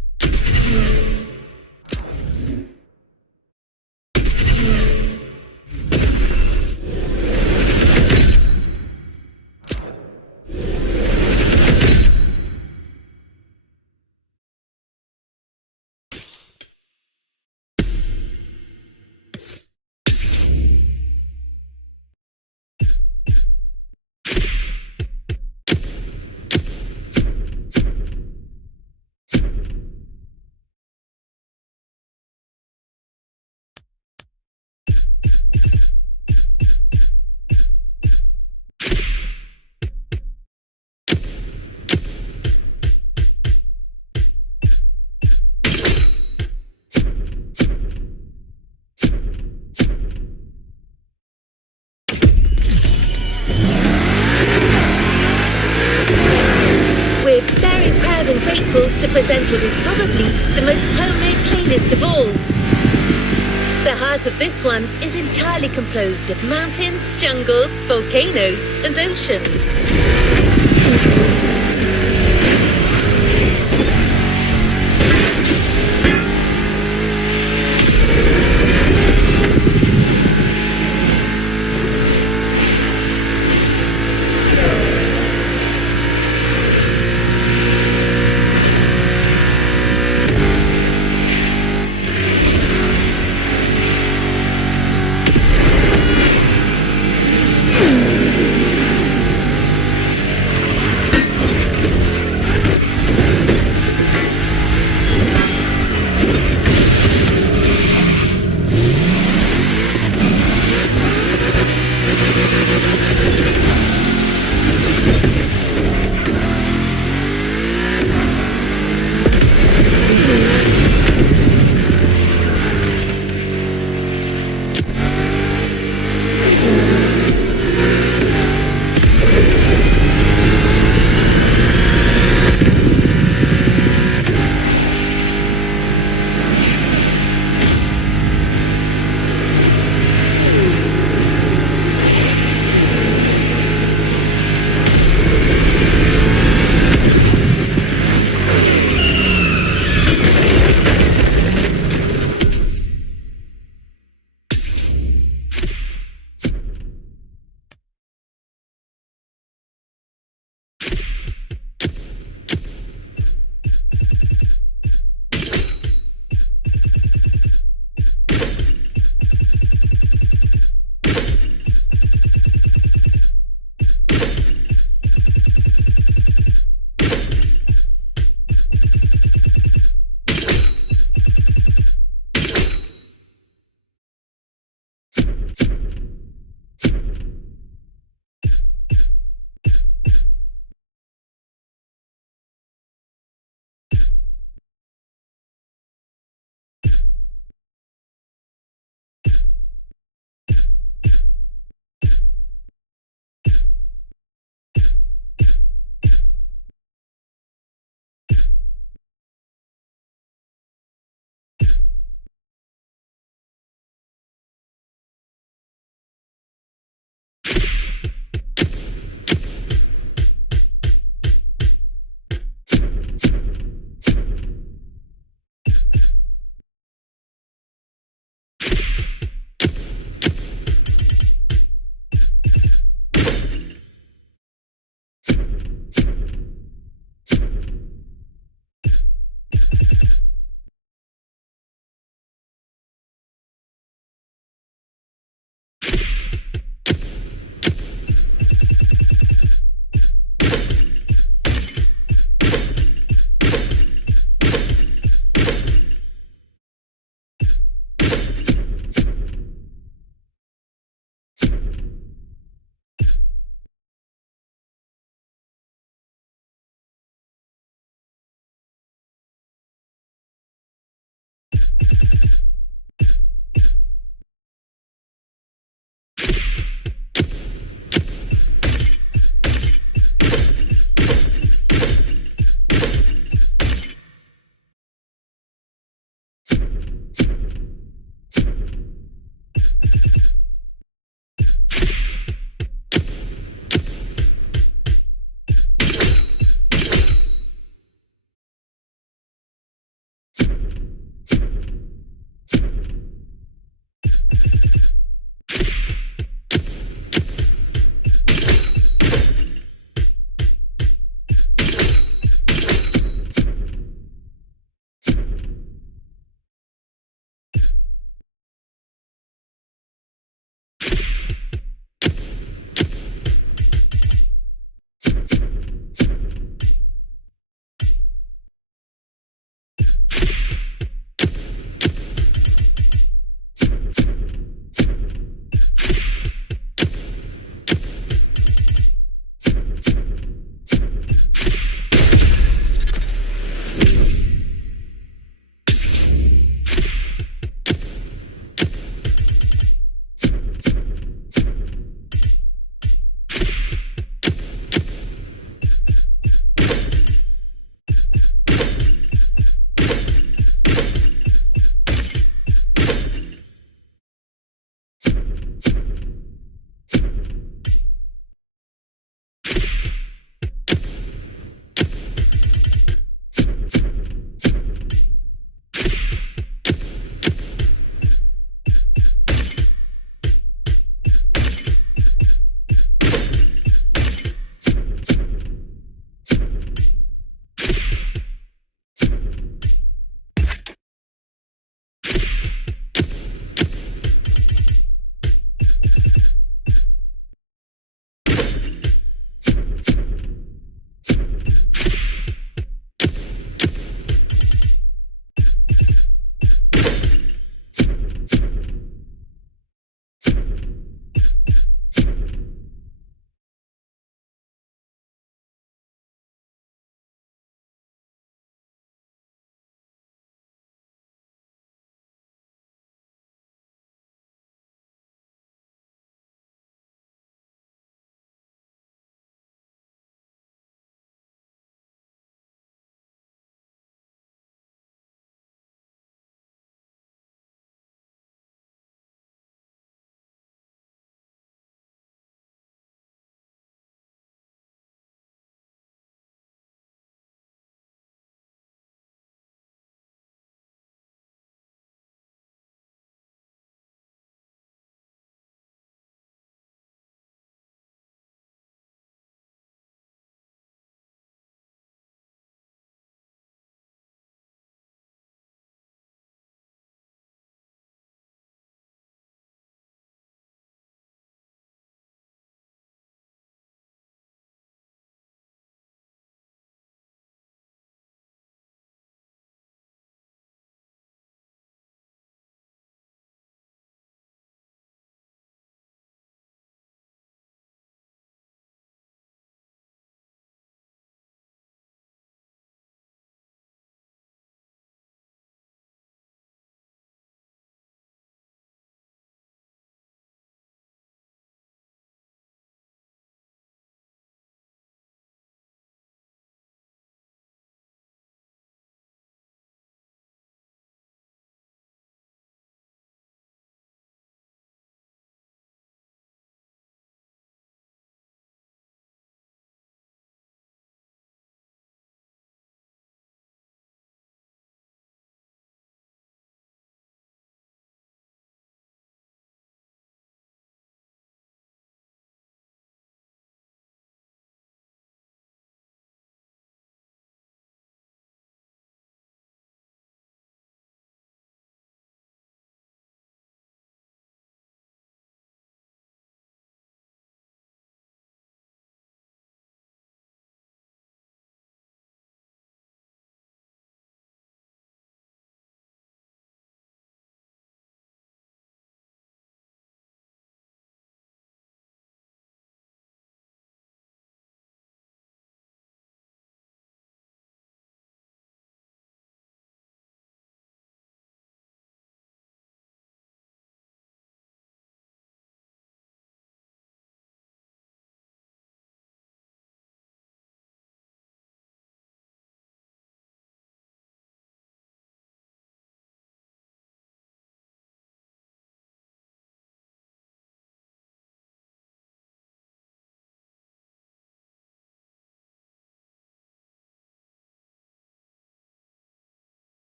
And grateful to present what is probably the most homemade playlist of all. The heart of this one is entirely composed of mountains, jungles, volcanoes, and oceans.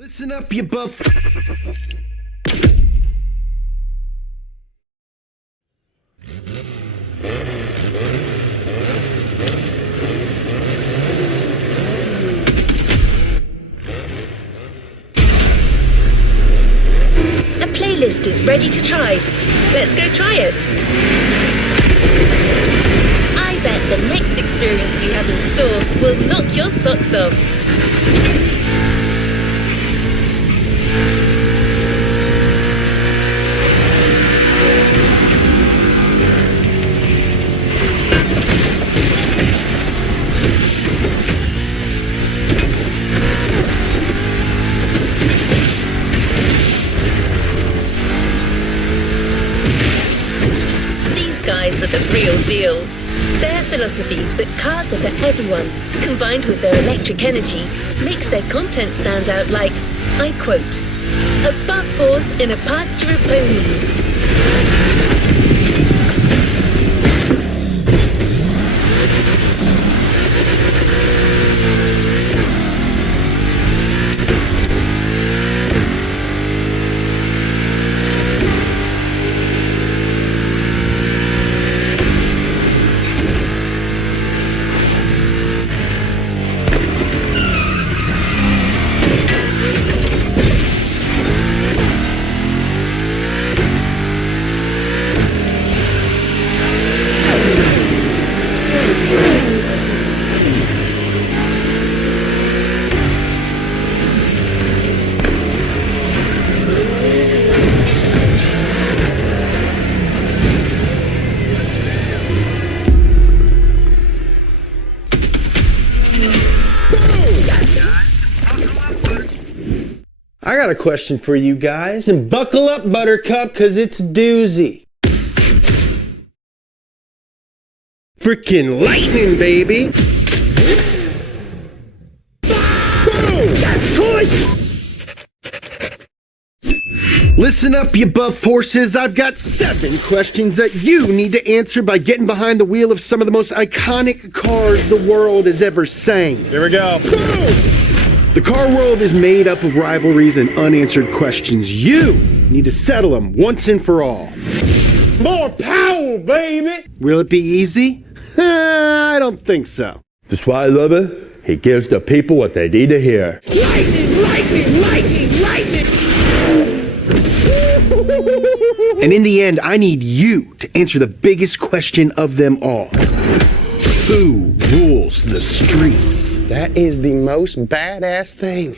Listen up, you buff. A playlist is ready to try. Let's go try it. I bet the next experience we have in store will knock your socks off. These guys are the real deal. Their philosophy that cars are for everyone, combined with their electric energy, makes their content stand out like, I quote, a buff horse in a pasture of ponies. I got a question for you guys, and buckle up, Buttercup, cause it's a doozy. Freaking lightning, baby! Listen up, you buff horses. I've got 7 questions that you need to answer by getting behind the wheel of some of the most iconic cars the world has ever seen. Here we go. The car world is made up of rivalries and unanswered questions. You need to settle them once and for all. More power, baby! Will it be easy? I don't think so. That's why I love it. He gives the people what they need to hear. Lightning, lightning, lightning, lightning! And in the end, I need you to answer the biggest question of them all. Who rules the streets? That is the most badass thing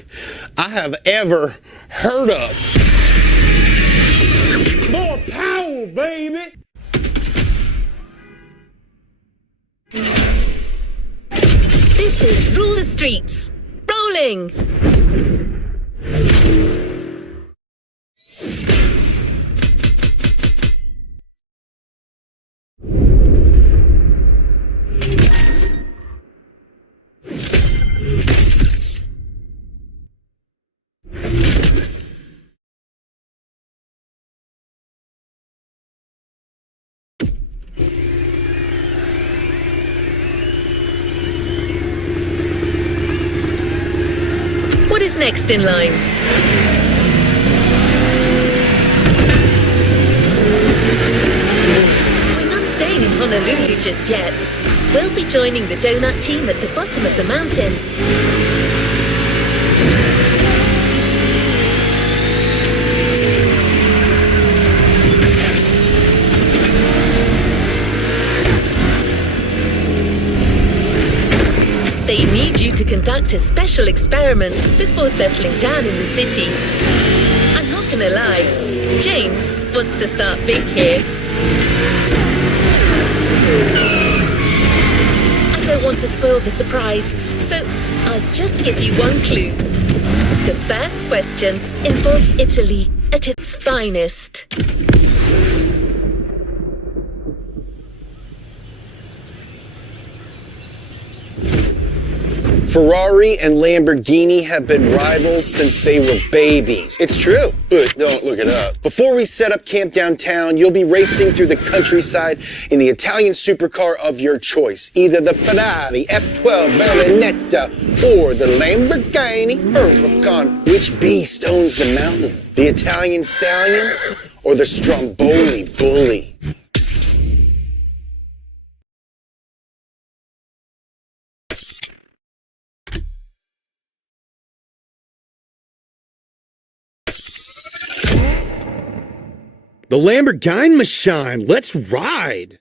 I have ever heard of. More power, baby! This is Rule the Streets. Rolling! What is next in line? We're not staying in Honolulu just yet. We'll be joining the donut team at the bottom of the mountain. They need you to conduct a special experiment before settling down in the city. I'm not gonna lie, James wants to start big here. I don't want to spoil the surprise, so I'll just give you one clue. The first question involves Italy at its finest. Ferrari and Lamborghini have been rivals since they were babies. It's true, but don't look it up. Before we set up camp downtown, you'll be racing through the countryside in the Italian supercar of your choice. Either the Ferrari F12 Berlinetta or the Lamborghini Huracan. Which beast owns the mountain? The Italian Stallion or the Stromboli Bully? The Lamborghini machine. Let's ride.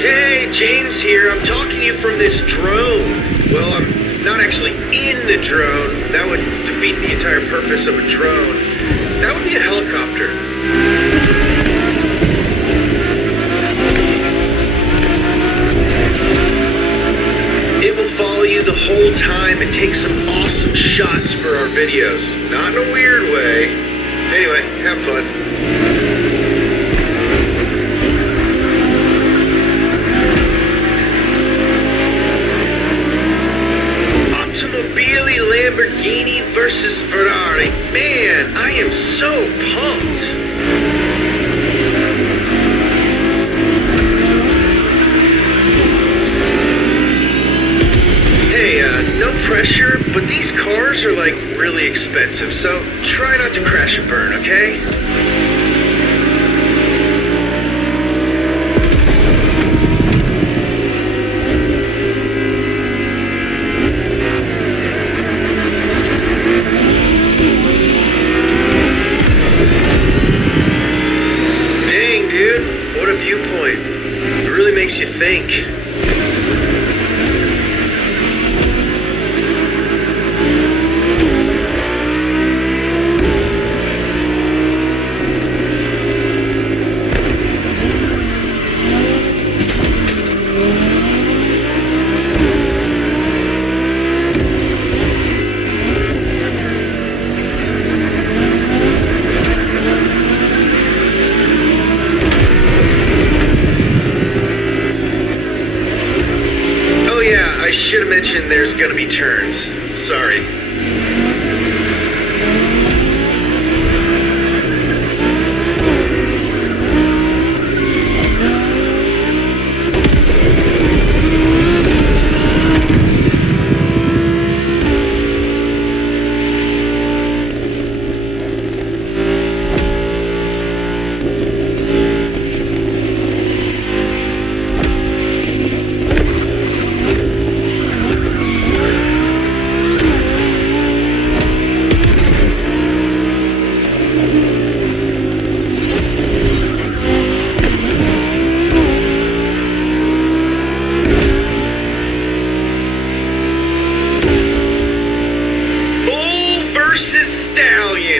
Hey, James here. I'm talking to you from this drone. Well, I'm not actually in the drone. That would defeat the entire purpose of a drone. That would be a helicopter. It will follow you the whole time and take some awesome shots for our videos. Not in a weird way. Anyway, have fun. Automobili Lamborghini versus Ferrari. Man, I am so pumped. Hey, no pressure, but these cars are like really expensive, so try not to crash and burn, okay? Dang, dude, what a viewpoint. It really makes you think. I should have mentioned there's gonna be turns. Sorry.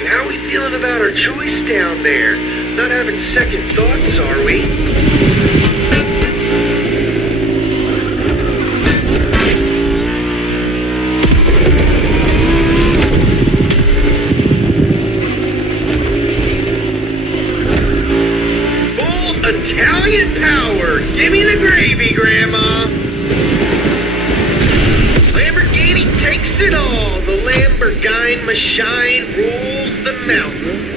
How are we feeling about our choice down there? Not having second thoughts, are we? Full Italian power! Give me the gravy, Grandma! Lamborghini takes it all! The Lamborghini machine rules the mountains.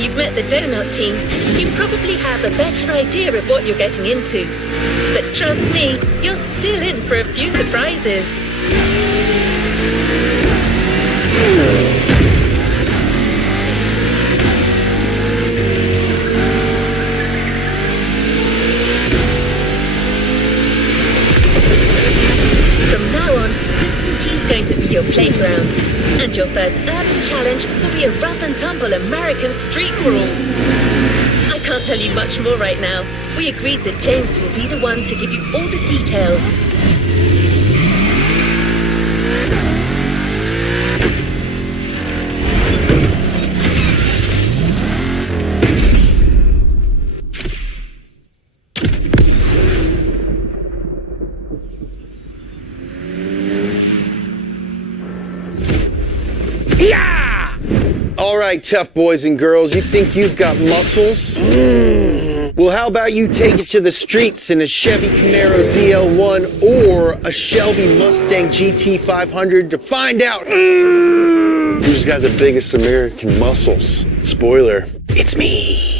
You've met the donut team, you probably have a better idea of what you're getting into. But trust me, you're still in for a few surprises. playground. And your first urban challenge will be a rough and tumble American street crawl. I can't tell you much more right now. We agreed that James will be the one to give you all the details. All right, tough boys and girls, you think you've got muscles? Well, how about you take it to the streets in a Chevy Camaro ZL1 or a Shelby Mustang GT500 to find out who's got the biggest American muscles. Spoiler, it's me.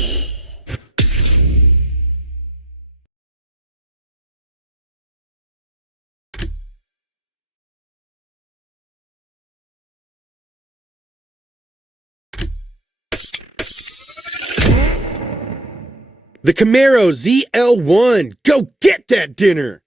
The Camaro ZL1. Go get that dinner.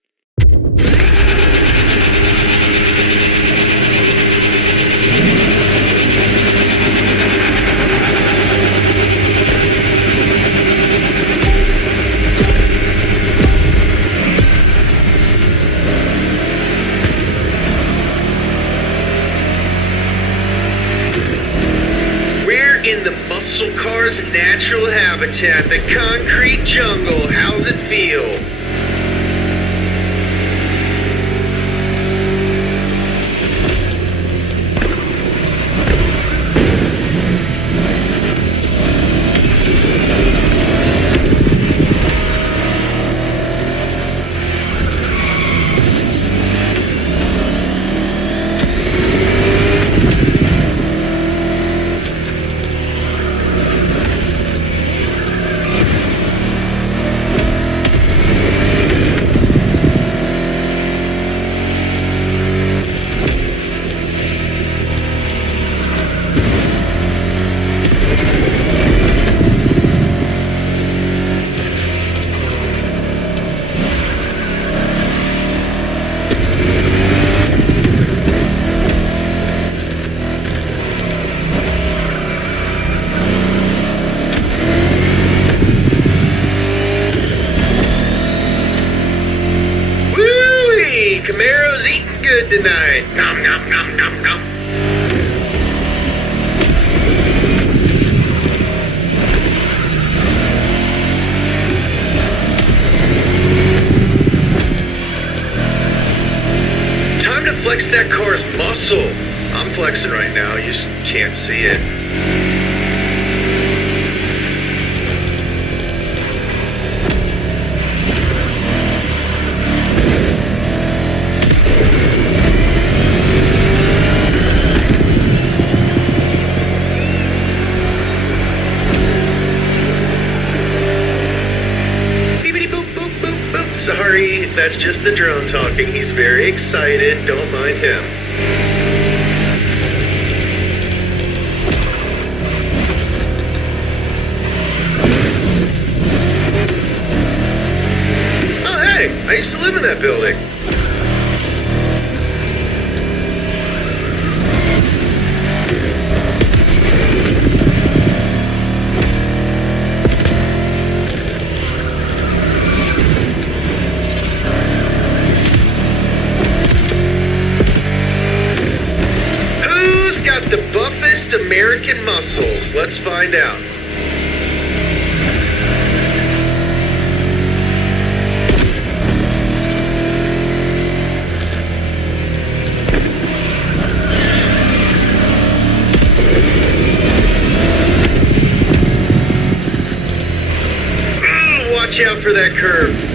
In the muscle car's natural habitat, the concrete jungle. How's it feel? Camaro's eating good tonight. Nom nom nom nom nom. Time to flex that car's muscle. I'm flexing right now, you just can't see it. Sorry, that's just the drone talking. He's very excited. Don't mind him. Oh, hey, I used to live in that building. The buffest American muscles. Let's find out. Watch out for that curve.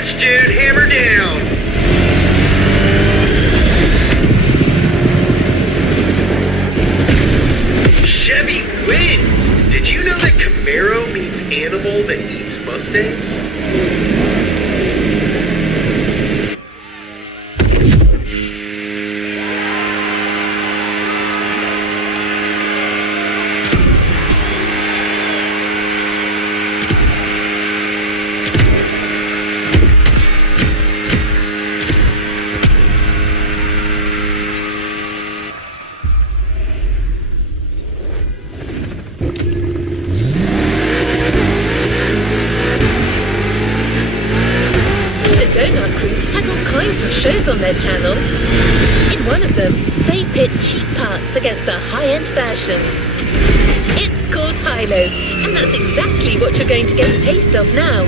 Congrats, dude. Hammer down. Chevy wins. Did you know that Camaro means animal that eats Mustangs? Shows on their channel. In one of them, they pit cheap parts against the high-end versions. It's called Hilo, and that's exactly what you're going to get a taste of now.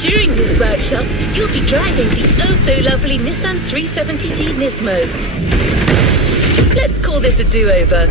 During this workshop, you'll be driving the oh-so-lovely Nissan 370Z Nismo. Let's call this a do-over.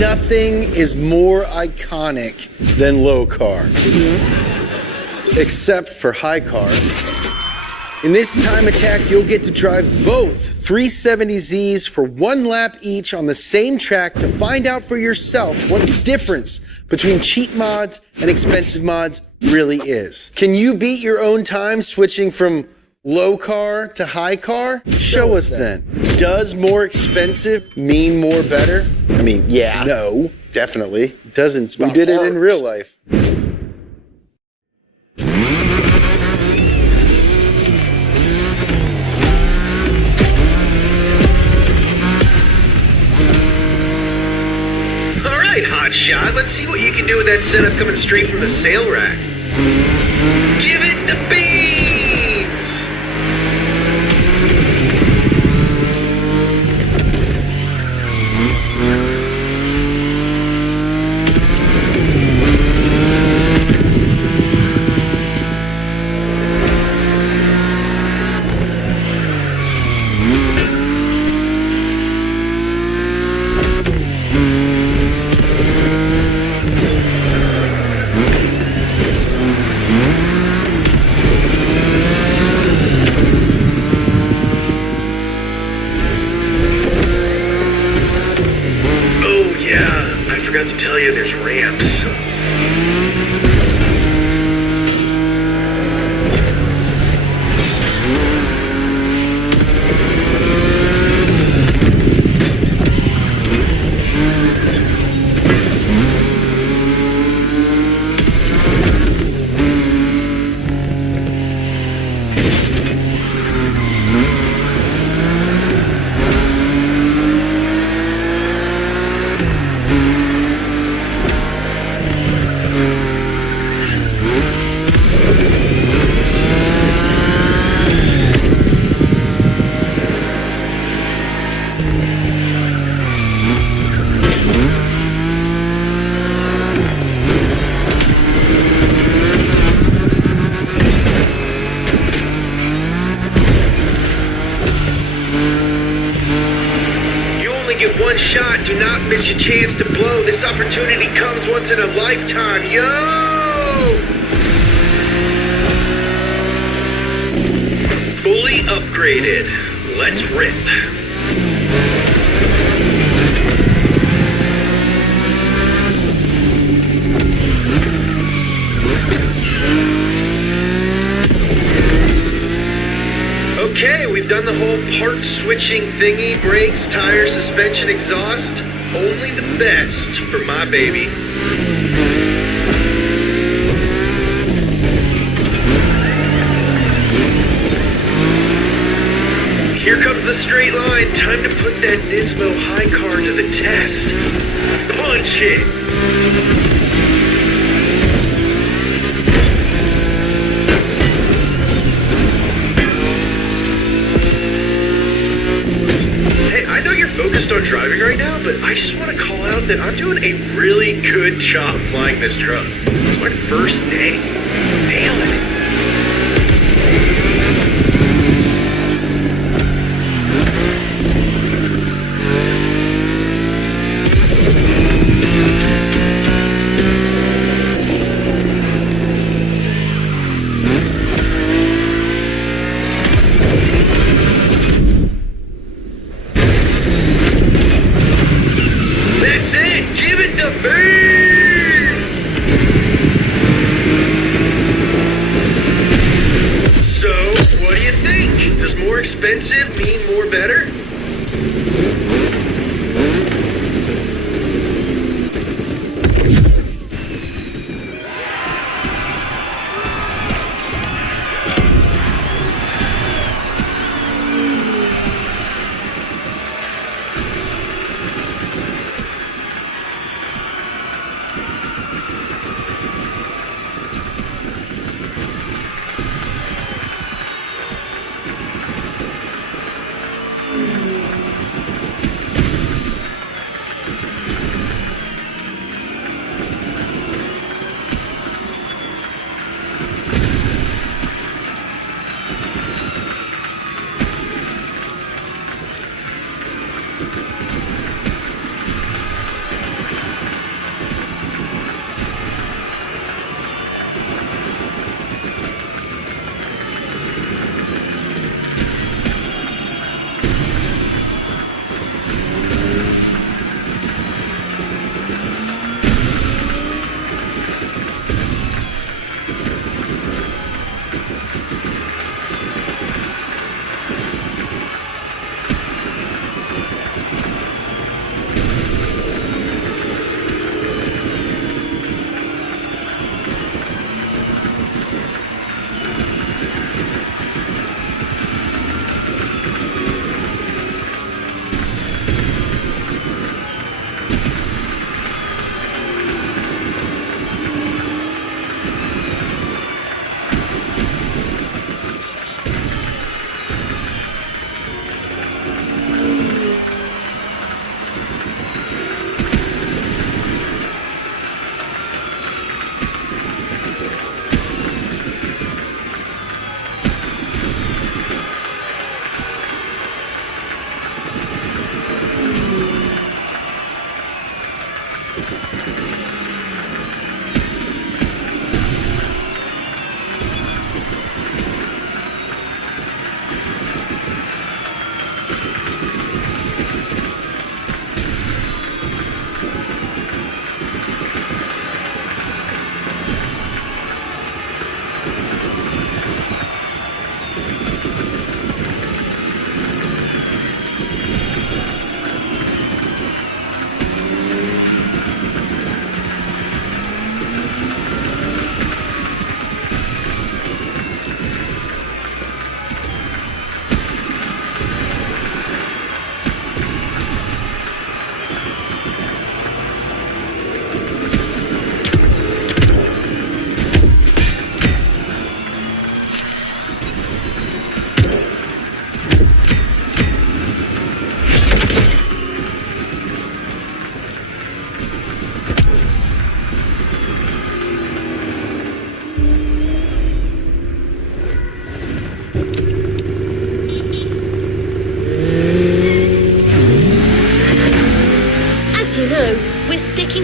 Nothing is more iconic than low car, except for high car. In this time attack, you'll get to drive both 370Zs for 1 lap each on the same track to find out for yourself what the difference between cheap mods and expensive mods really is. Can you beat your own time switching from low car to high car? Show us then. Does more expensive mean more better? I mean, yeah. No, definitely. It doesn't. We did it in real life. All right, hotshot. Let's see what you can do with that setup coming straight from the sale rack. Give it the beans! shot. Do not miss your chance to blow. This opportunity comes once in a lifetime. Yo! Fully upgraded. Let's rip. Okay, we've done the whole part switching thingy, brakes, tires, suspension, exhaust. Only the best for my baby. Here comes the straight line. Time to put that Nismo high car to the test. Punch it. Focused on driving right now, but I just want to call out that I'm doing a really good job flying this truck. It's my first day. Nailing it. Expensive mean more better?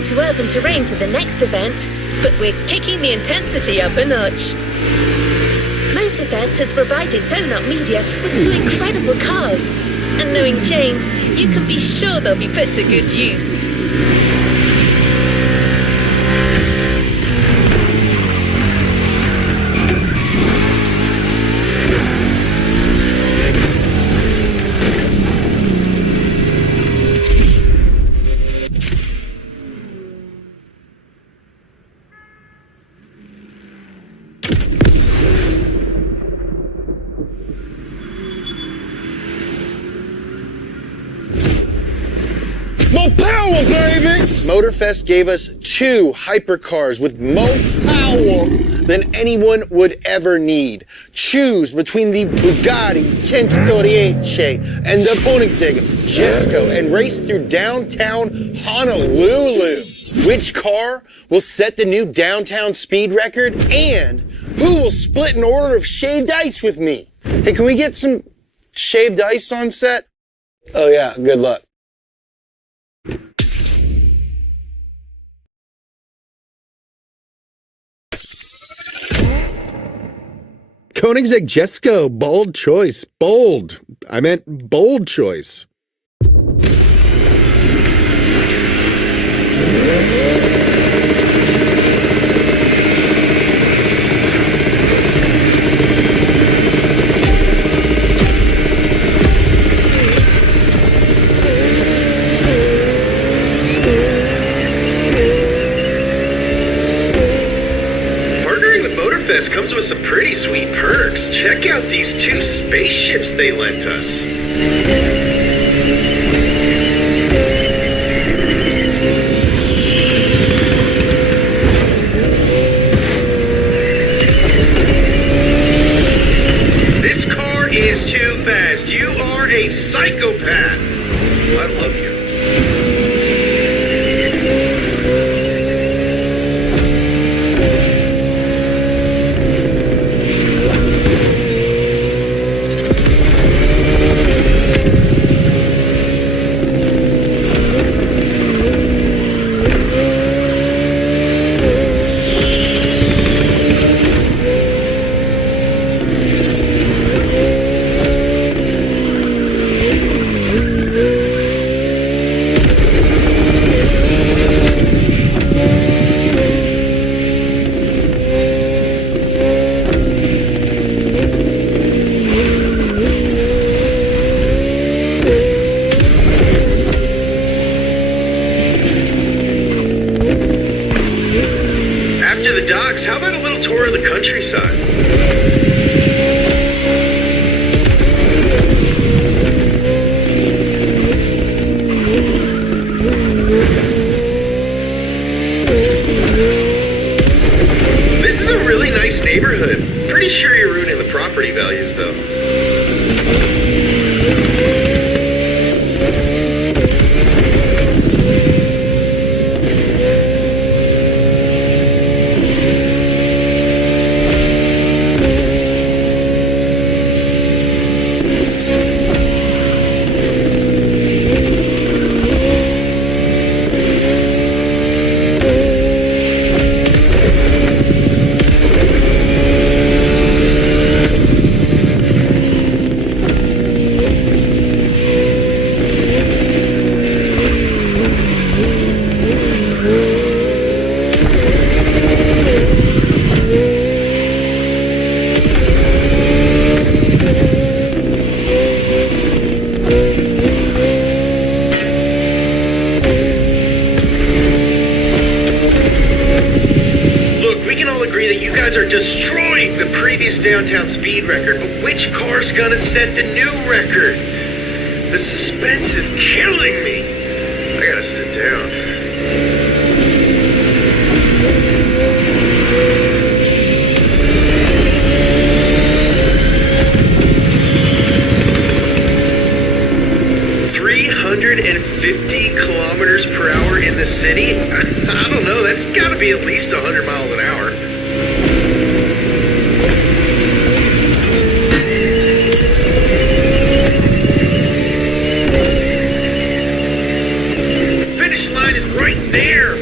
going to urban terrain for the next event, but we're kicking the intensity up a notch. Motorfest has provided Donut Media with 2 incredible cars, and knowing James, you can be sure they'll be put to good use. More power, baby! Motorfest gave us 2 hypercars with more power than anyone would ever need. Choose between the Bugatti 1038 and the Koenigsegg Jesko and race through downtown Honolulu. Which car will set the new downtown speed record, and who will split an order of shaved ice with me? Hey, can we get some shaved ice on set? Oh yeah, good luck. Koenigsegg Jesko, bold choice. Bold. I meant bold choice. Comes with some pretty sweet perks. Check out these 2 spaceships they lent us. This car is too fast. You are a psychopath. I love you. How about a little tour of the countryside? This is a really nice neighborhood. Pretty sure you're ruining the property values, though. Are destroying the previous downtown speed record, but which car's gonna set the new record? The suspense is killing me. I gotta sit down. kilometers per hour in the city? I don't know, that's gotta be at least 100 miles an hour. Finish line is right there.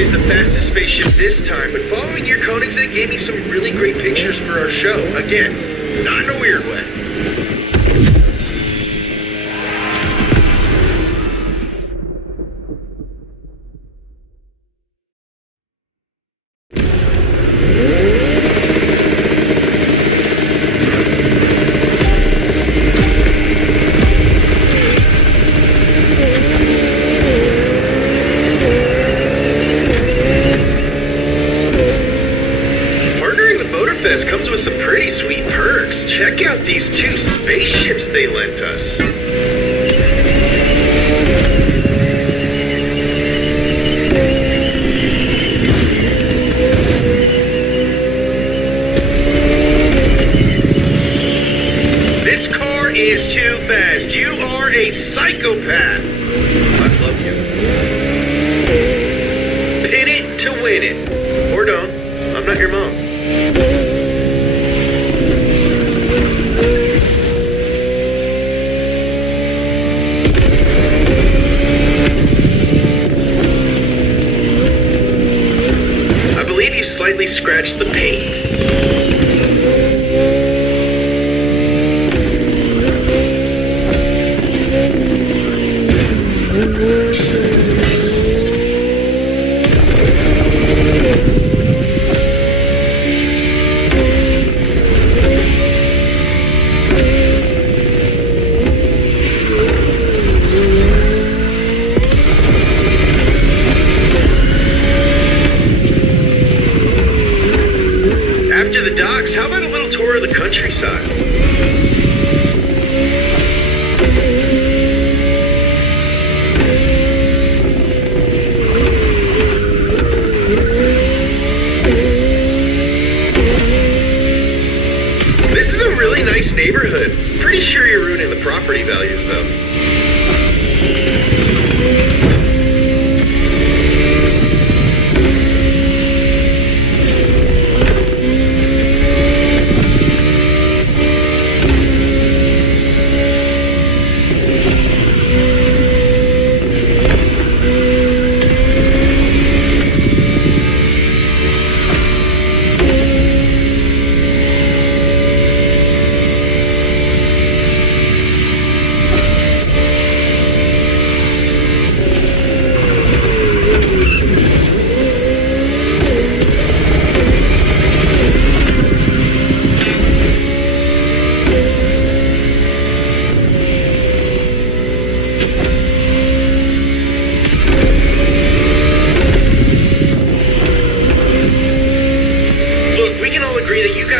DHA's the fastest spaceship this time, but following your Koenigsegg gave me some really great pictures for our show. Again, not in a weird way. Motorfest comes with some pretty sweet perks. Check out these 2 spaceships they lent us. This car is too fast. You are a psychopath. I love you. Pin it to win it. Or don't. I'm not your mom. I believe you slightly scratched the paint. After the docks, how about a little tour of the countryside? This is a really nice neighborhood. Pretty sure you're ruining the property values, though.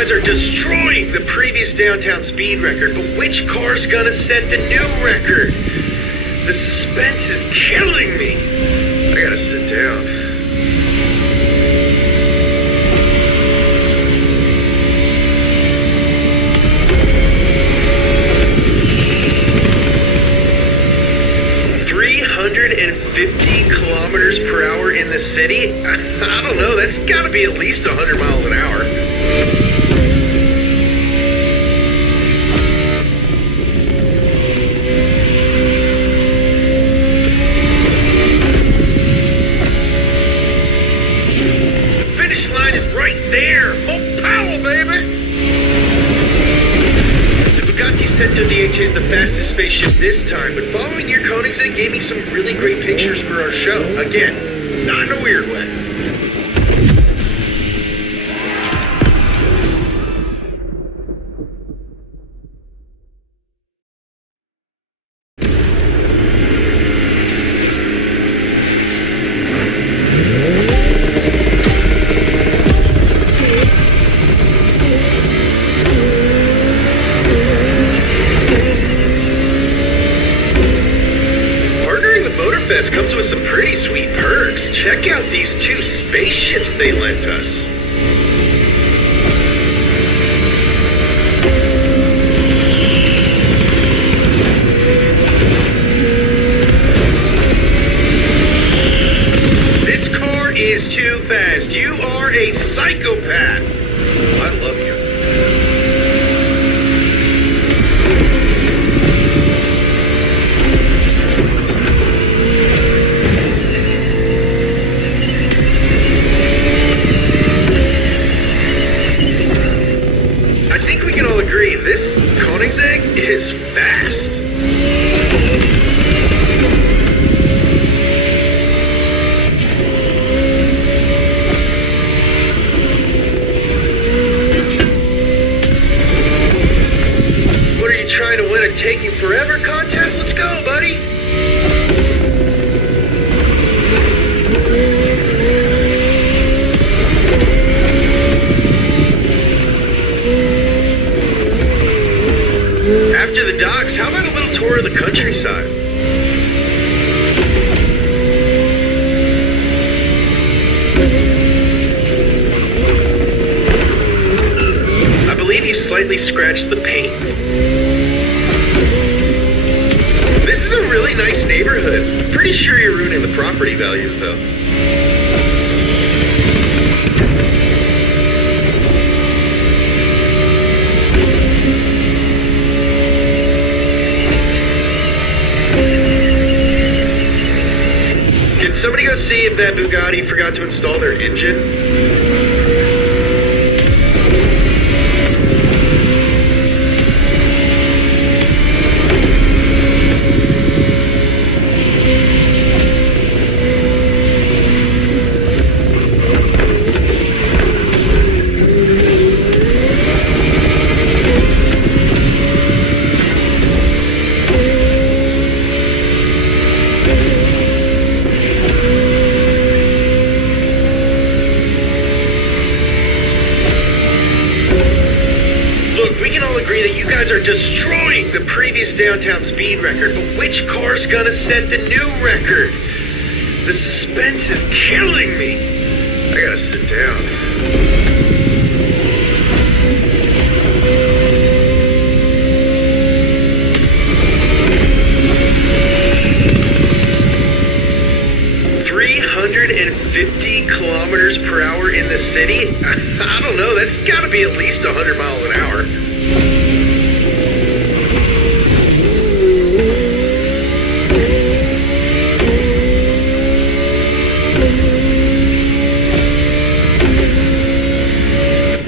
Are destroying the previous downtown speed record, but which car's gonna set the new record? The suspense is killing me. I gotta sit down. Kilometers per hour in the city? I don't know, that's gotta be at least 100 miles an hour. The finish line is right there! More power, baby! The Bugatti Cento DHA is the fastest spaceship this time, but following your Koenigsegg gave me some really great pictures for our show. Again, not in a weird way. Motorfest comes with some pretty sweet perks. Check out these 2 spaceships they lent us. This car is too fast. You are a psychopath. I love you. fast. What are you trying to win a taking forever contest? Let's go, buddy. After the docks, how about a little tour of the countryside? I believe you slightly scratched the paint. This is a really nice neighborhood. Pretty sure you're ruining the property values, though. Can somebody go see if that Bugatti forgot to install their engine? Are destroying the previous downtown speed record, but which car's gonna set the new record? The suspense is killing me. I gotta sit down. kilometers per hour in the city? I don't know, that's gotta be at least 100 miles an hour.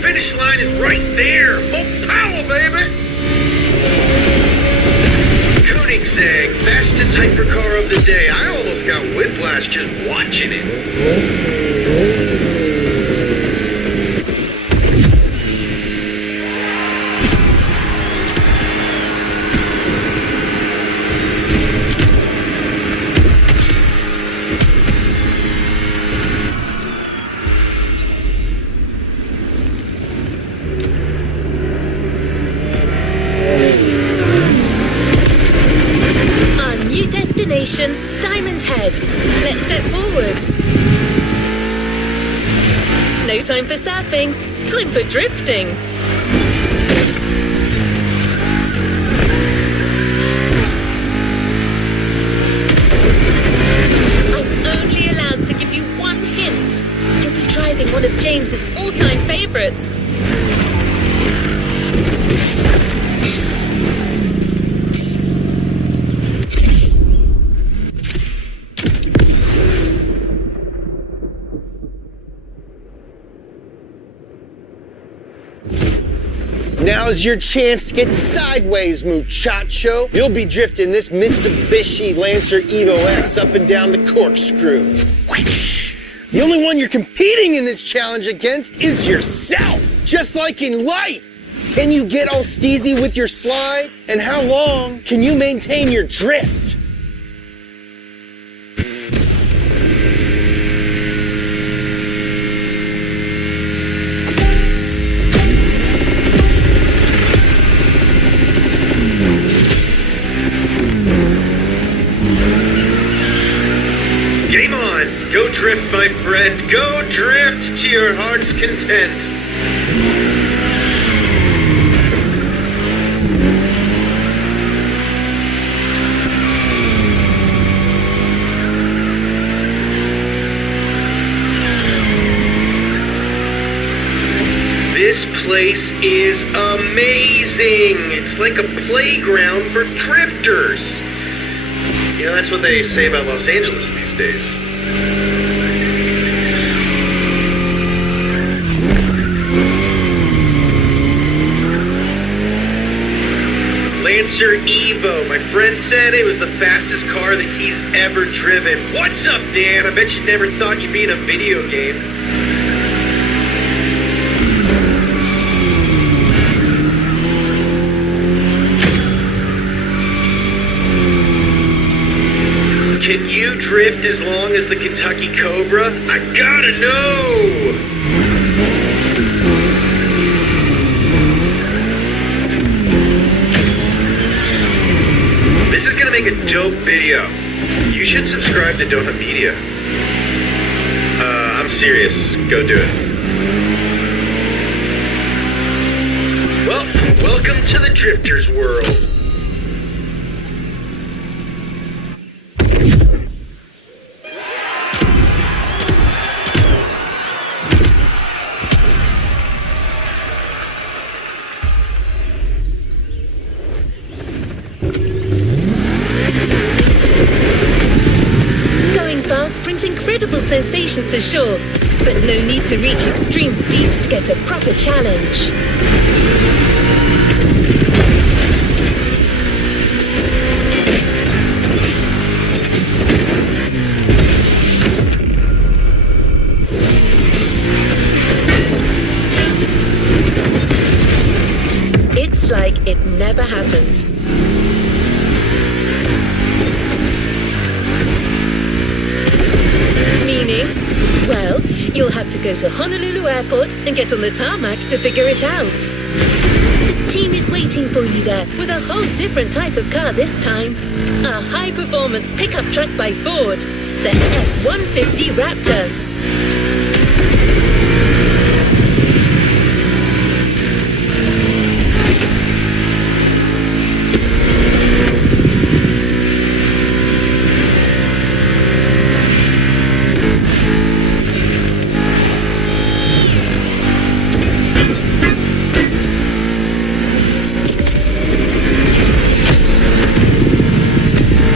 Finish line is right there! More power, baby! Koenigsegg, fastest hypercar of the day. I almost got whiplash just watching it. Diamond Head. Let's set forward. No time for surfing, time for drifting. I'm only allowed to give you one hint. You'll be driving one of James's all-time favorites. Now's your chance to get sideways, muchacho. You'll be drifting this Mitsubishi Lancer Evo X up and down the corkscrew. The only one you're competing in this challenge against is yourself. Just like in life. Can you get all steezy with your slide? And how long can you maintain your drift? Go drift, my friend. Go drift to your heart's content. This place is amazing. It's like a playground for drifters. You know, that's what they say about Los Angeles these days. Racer Evo. My friend said it was the fastest car that he's ever driven. What's up, Dan? I bet you never thought you'd be in a video game. Can you drift as long as the Kentucky Cobra? I gotta know! This is gonna make a dope video. You should subscribe to Donut Media. I'm serious. Go do it. Well, welcome to the Drifter's world. Brings incredible sensations for sure, but no need to reach extreme speeds to get a proper challenge. It's like it never happened. Meaning, well, you'll have to go to Honolulu Airport and get on the tarmac to figure it out. The team is waiting for you there with a whole different type of car this time. A high-performance pickup truck by Ford, the F-150 Raptor.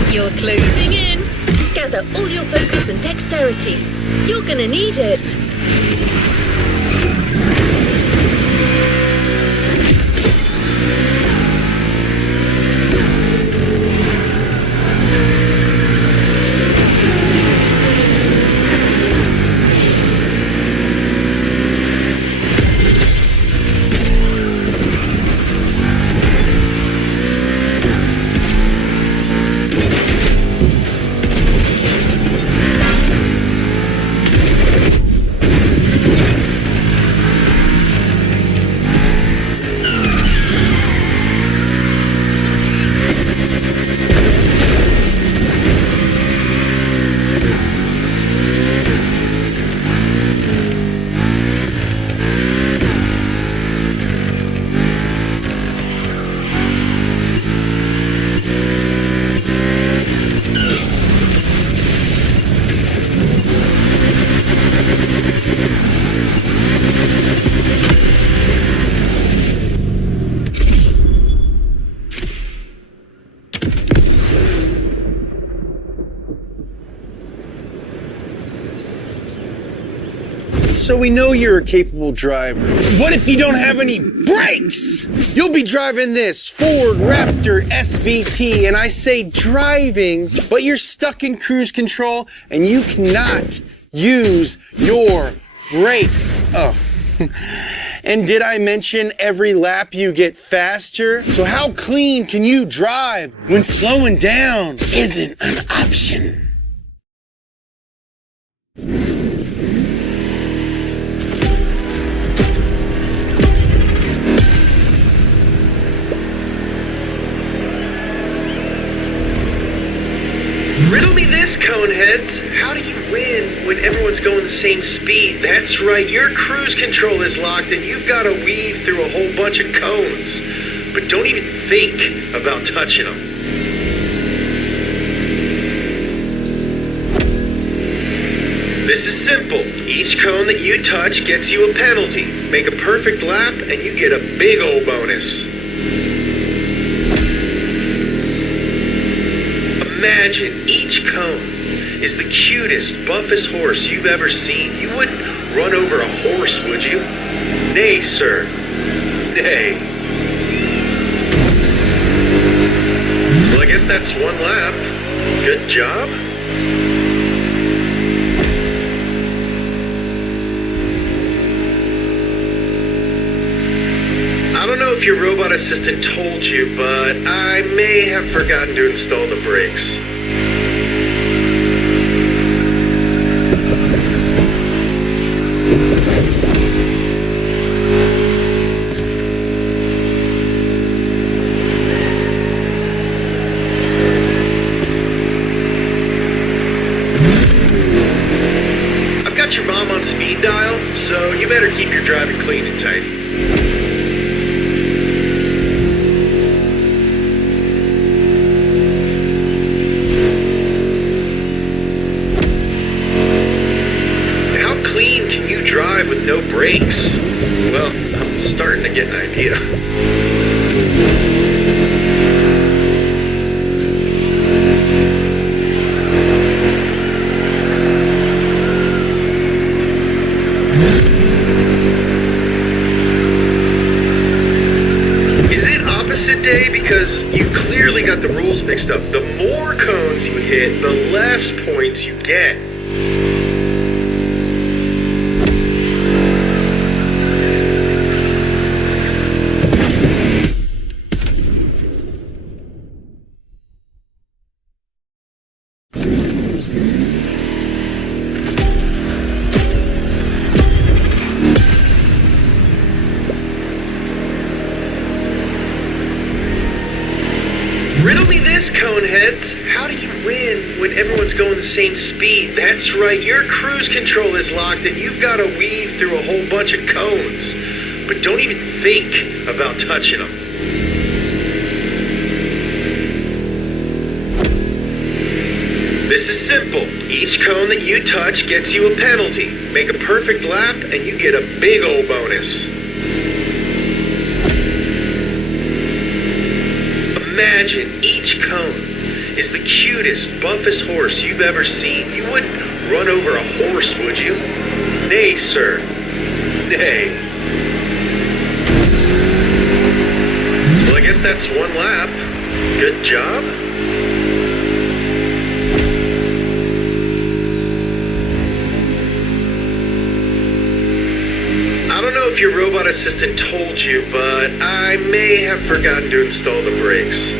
You're closing in. Gather all your focus and dexterity. You're gonna need it. So we know you're a capable driver. What if you don't have any brakes? You'll be driving this Ford Raptor SVT, and I say driving, but you're stuck in cruise control and you cannot use your brakes. Oh. And did I mention every lap you get faster? So how clean can you drive when slowing down isn't an option? Riddle me this, coneheads. How do you win when everyone's going the same speed? That's right, your cruise control is locked and you've got to weave through a whole bunch of cones. But don't even think about touching them. This is simple. Each cone that you touch gets you a penalty. Make a perfect lap and you get a big old bonus. Imagine each cone is the cutest, buffest horse you've ever seen. You wouldn't run over a horse, would you? Nay, sir. Nay. that's one lap. Good job. I don't know if your robot assistant told you, but I may have forgotten to install the brakes. I've got your mom on speed dial, so you better keep your driving clean and tidy. Drive with no brakes? Well, I'm starting to get an idea. Is it opposite day? Because you clearly got the rules mixed up. The more cones you hit, the less points you get. Riddle me this, coneheads. How do you win when everyone's going the same speed? That's right, your cruise control is locked and you've got to weave through a whole bunch of cones. But don't even think about touching them. This is simple. Each cone that you touch gets you a penalty. Make a perfect lap and you get a big ol' bonus. Imagine each cone is the cutest, buffest horse you've ever seen. You wouldn't run over a horse, would you? Nay, sir. Nay. Well, I guess that's one lap. Good job. I don't know if your robot assistant told you, but I may have forgotten to install the brakes.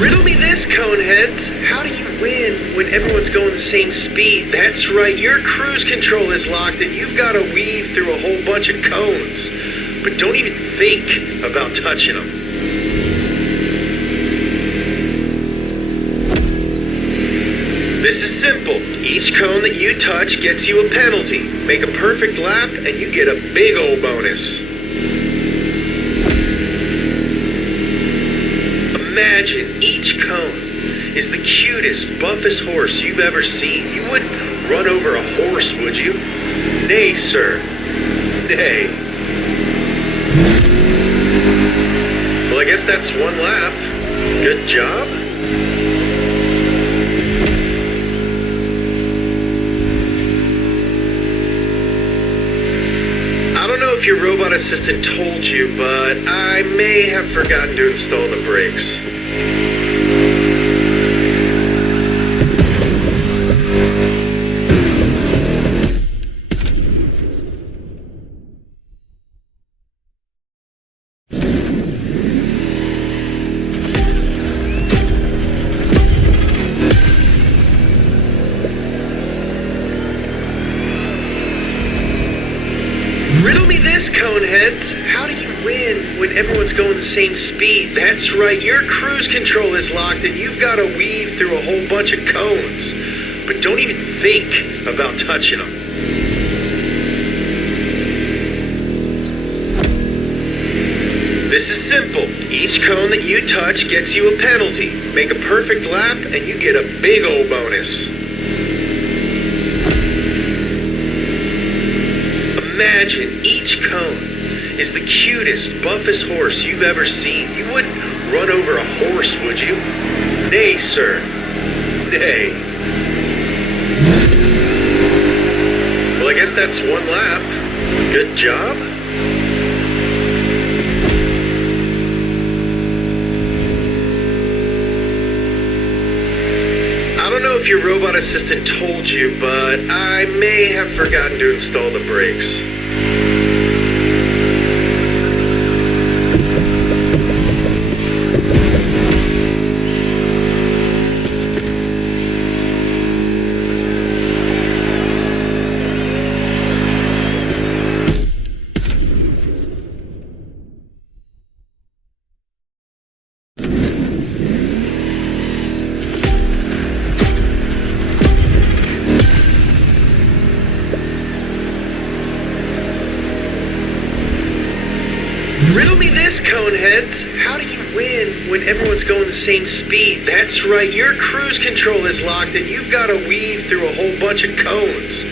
Riddle me this, coneheads. How do you win when everyone's going the same speed? That's right, your cruise control is locked and you've got to weave through a whole bunch of cones. But don't even think about touching them. This is simple. Each cone that you touch gets you a penalty. Make a perfect lap and you get a big ol' bonus. Imagine each cone is the cutest, buffest horse you've ever seen. You wouldn't run over a horse, would you? Nay, sir. Nay. Well, I guess that's one lap. Good job. I don't know if your robot assistant told you, but I may have forgotten to install the brakes. Riddle me this, coneheads. How do you win when everyone's going the same speed? That's right, your cruise control is locked and you've got to weave through a whole bunch of cones. But don't even think about touching them. This is simple. Each cone that you touch gets you a penalty. Make a perfect lap and you get a big ol' bonus. Imagine each cone is the cutest, buffest horse you've ever seen. You wouldn't run over a horse, would you? Nay, sir. Nay. Well, I guess that's one lap. Good job. I don't know if your robot assistant told you, but I may have forgotten to install the brakes. Riddle me this, coneheads. How do you win when everyone's going the same speed? That's right, your cruise control is locked and you've got to weave through a whole bunch of cones.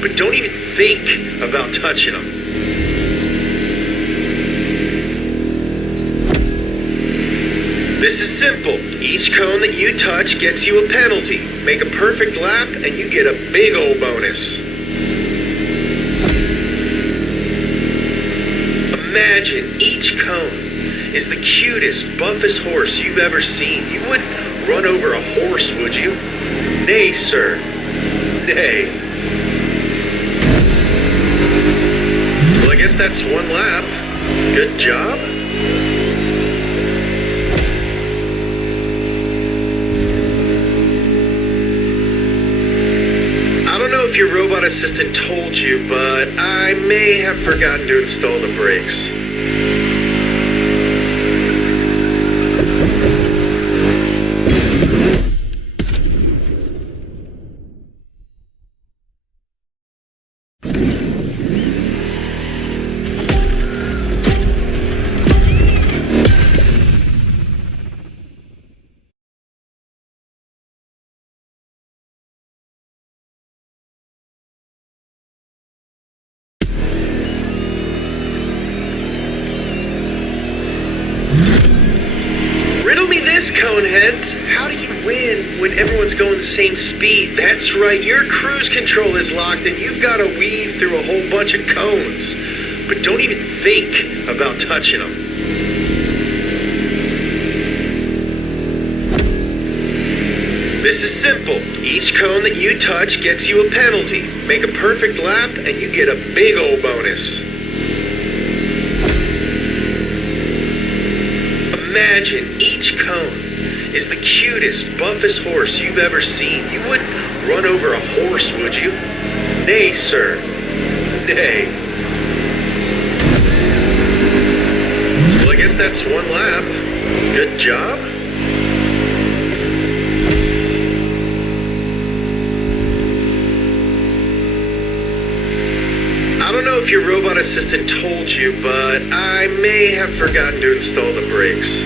But don't even think about touching them. This is simple. Each cone that you touch gets you a penalty. Make a perfect lap and you get a big old bonus. Imagine each cone is the cutest, buffest horse you've ever seen. You wouldn't run over a horse, would you? Nay, sir. Nay. Well, I guess that's one lap. Good job. I don't know if your robot assistant told you, but I may have forgotten to install the brakes. Riddle me this, coneheads. How do you win when everyone's going the same speed? That's right, your cruise control is locked and you've got to weave through a whole bunch of cones. But don't even think about touching them. This is simple. Each cone that you touch gets you a penalty. Make a perfect lap and you get a big old bonus. Imagine each cone is the cutest, buffest horse you've ever seen. You wouldn't run over a horse, would you? Nay, sir. Nay. Well, I guess that's one lap. Good job. I don't know if your robot assistant told you, but I may have forgotten to install the brakes.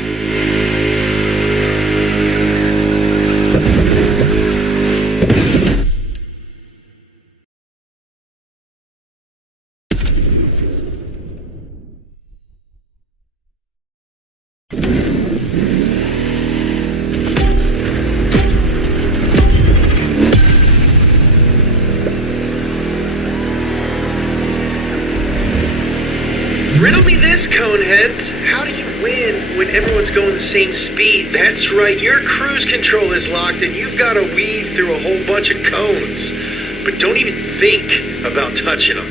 Riddle me this, coneheads. How do you win when everyone's going the same speed? That's right, your cruise control is locked and you've got to weave through a whole bunch of cones. But don't even think about touching them.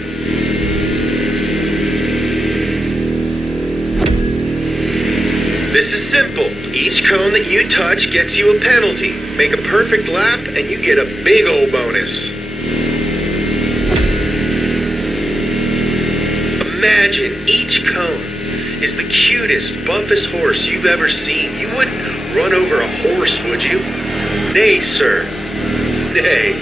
This is simple. Each cone that you touch gets you a penalty. Make a perfect lap and you get a big old bonus. Imagine each cone is the cutest, buffest horse you've ever seen. You wouldn't run over a horse, would you? Nay, sir. Nay.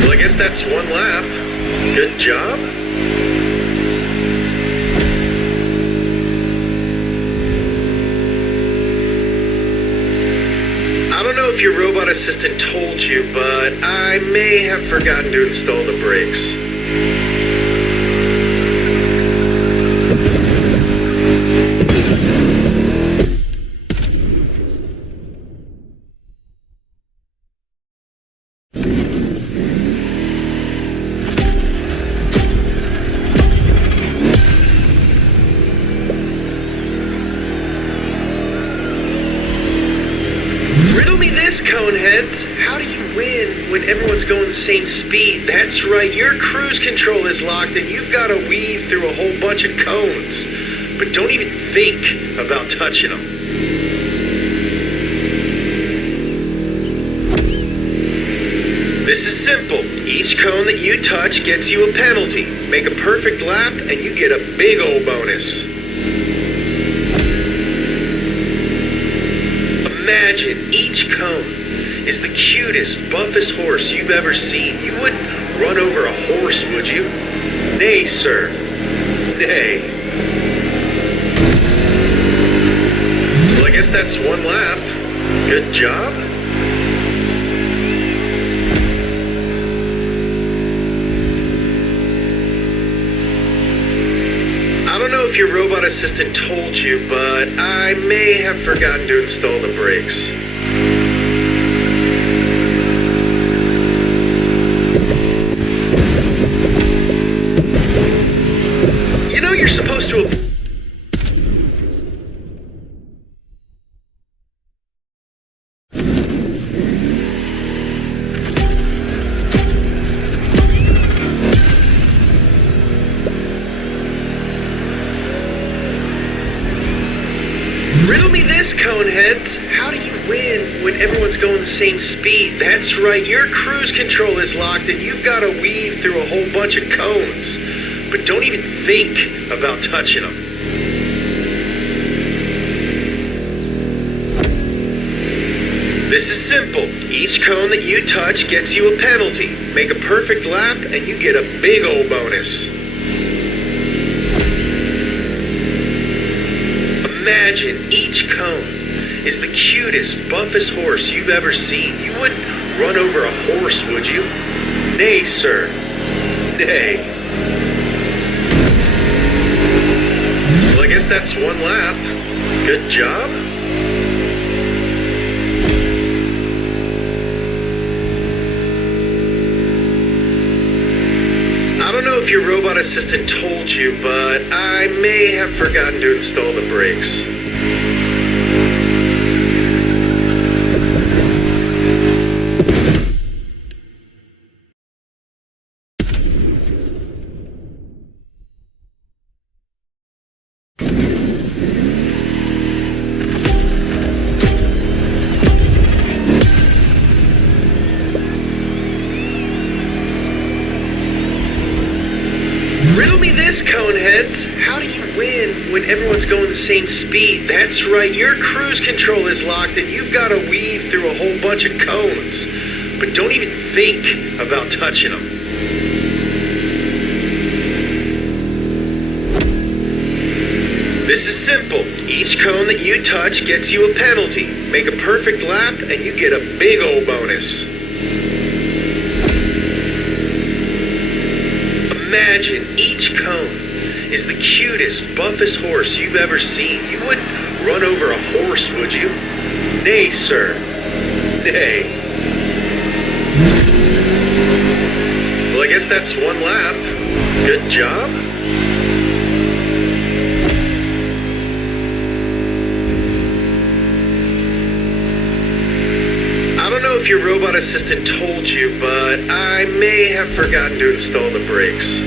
Well, I guess that's one lap. Good job. I don't know if your robot assistant told you, but I may have forgotten to install the brakes. Riddle me this, coneheads. How do you win when everyone's going the same speed? That's right, your cruise control is locked and you've got to weave through a whole bunch of cones. But don't even think about touching them. This is simple. Each cone that you touch gets you a penalty. Make a perfect lap and you get a big old bonus. Imagine each cone is the cutest, buffest horse you've ever seen. You wouldn't run over a horse, would you? Nay, sir. Nay. Well, I guess that's one lap. Good job. I don't know if your robot assistant told you, but I may have forgotten to install the brakes. You know you're supposed to have... Riddle me this, coneheads. How do you win when everyone's going the same speed? That's right, your cruise control is locked and you've got to weave through a whole bunch of cones. But don't even think about touching them. This is simple. Each cone that you touch gets you a penalty. Make a perfect lap and you get a big old bonus. Imagine each cone is the cutest, buffest horse you've ever seen. You wouldn't run over a horse, would you? Nay, sir. Nay. Well, I guess that's one lap. Good job. I don't know if your robot assistant told you, but I may have forgotten to install the brakes. Riddle me this, coneheads. How do you win when everyone's going the same speed? That's right, your cruise control is locked and you've got to weave through a whole bunch of cones. But don't even think about touching them. This is simple. Each cone that you touch gets you a penalty. Make a perfect lap and you get a big old bonus. Imagine each cone is the cutest, buffest horse you've ever seen. You wouldn't run over a horse, would you? Nay, sir. Nay. Well, I guess that's one lap. Good job. I don't know if your robot assistant told you, but I may have forgotten to install the brakes.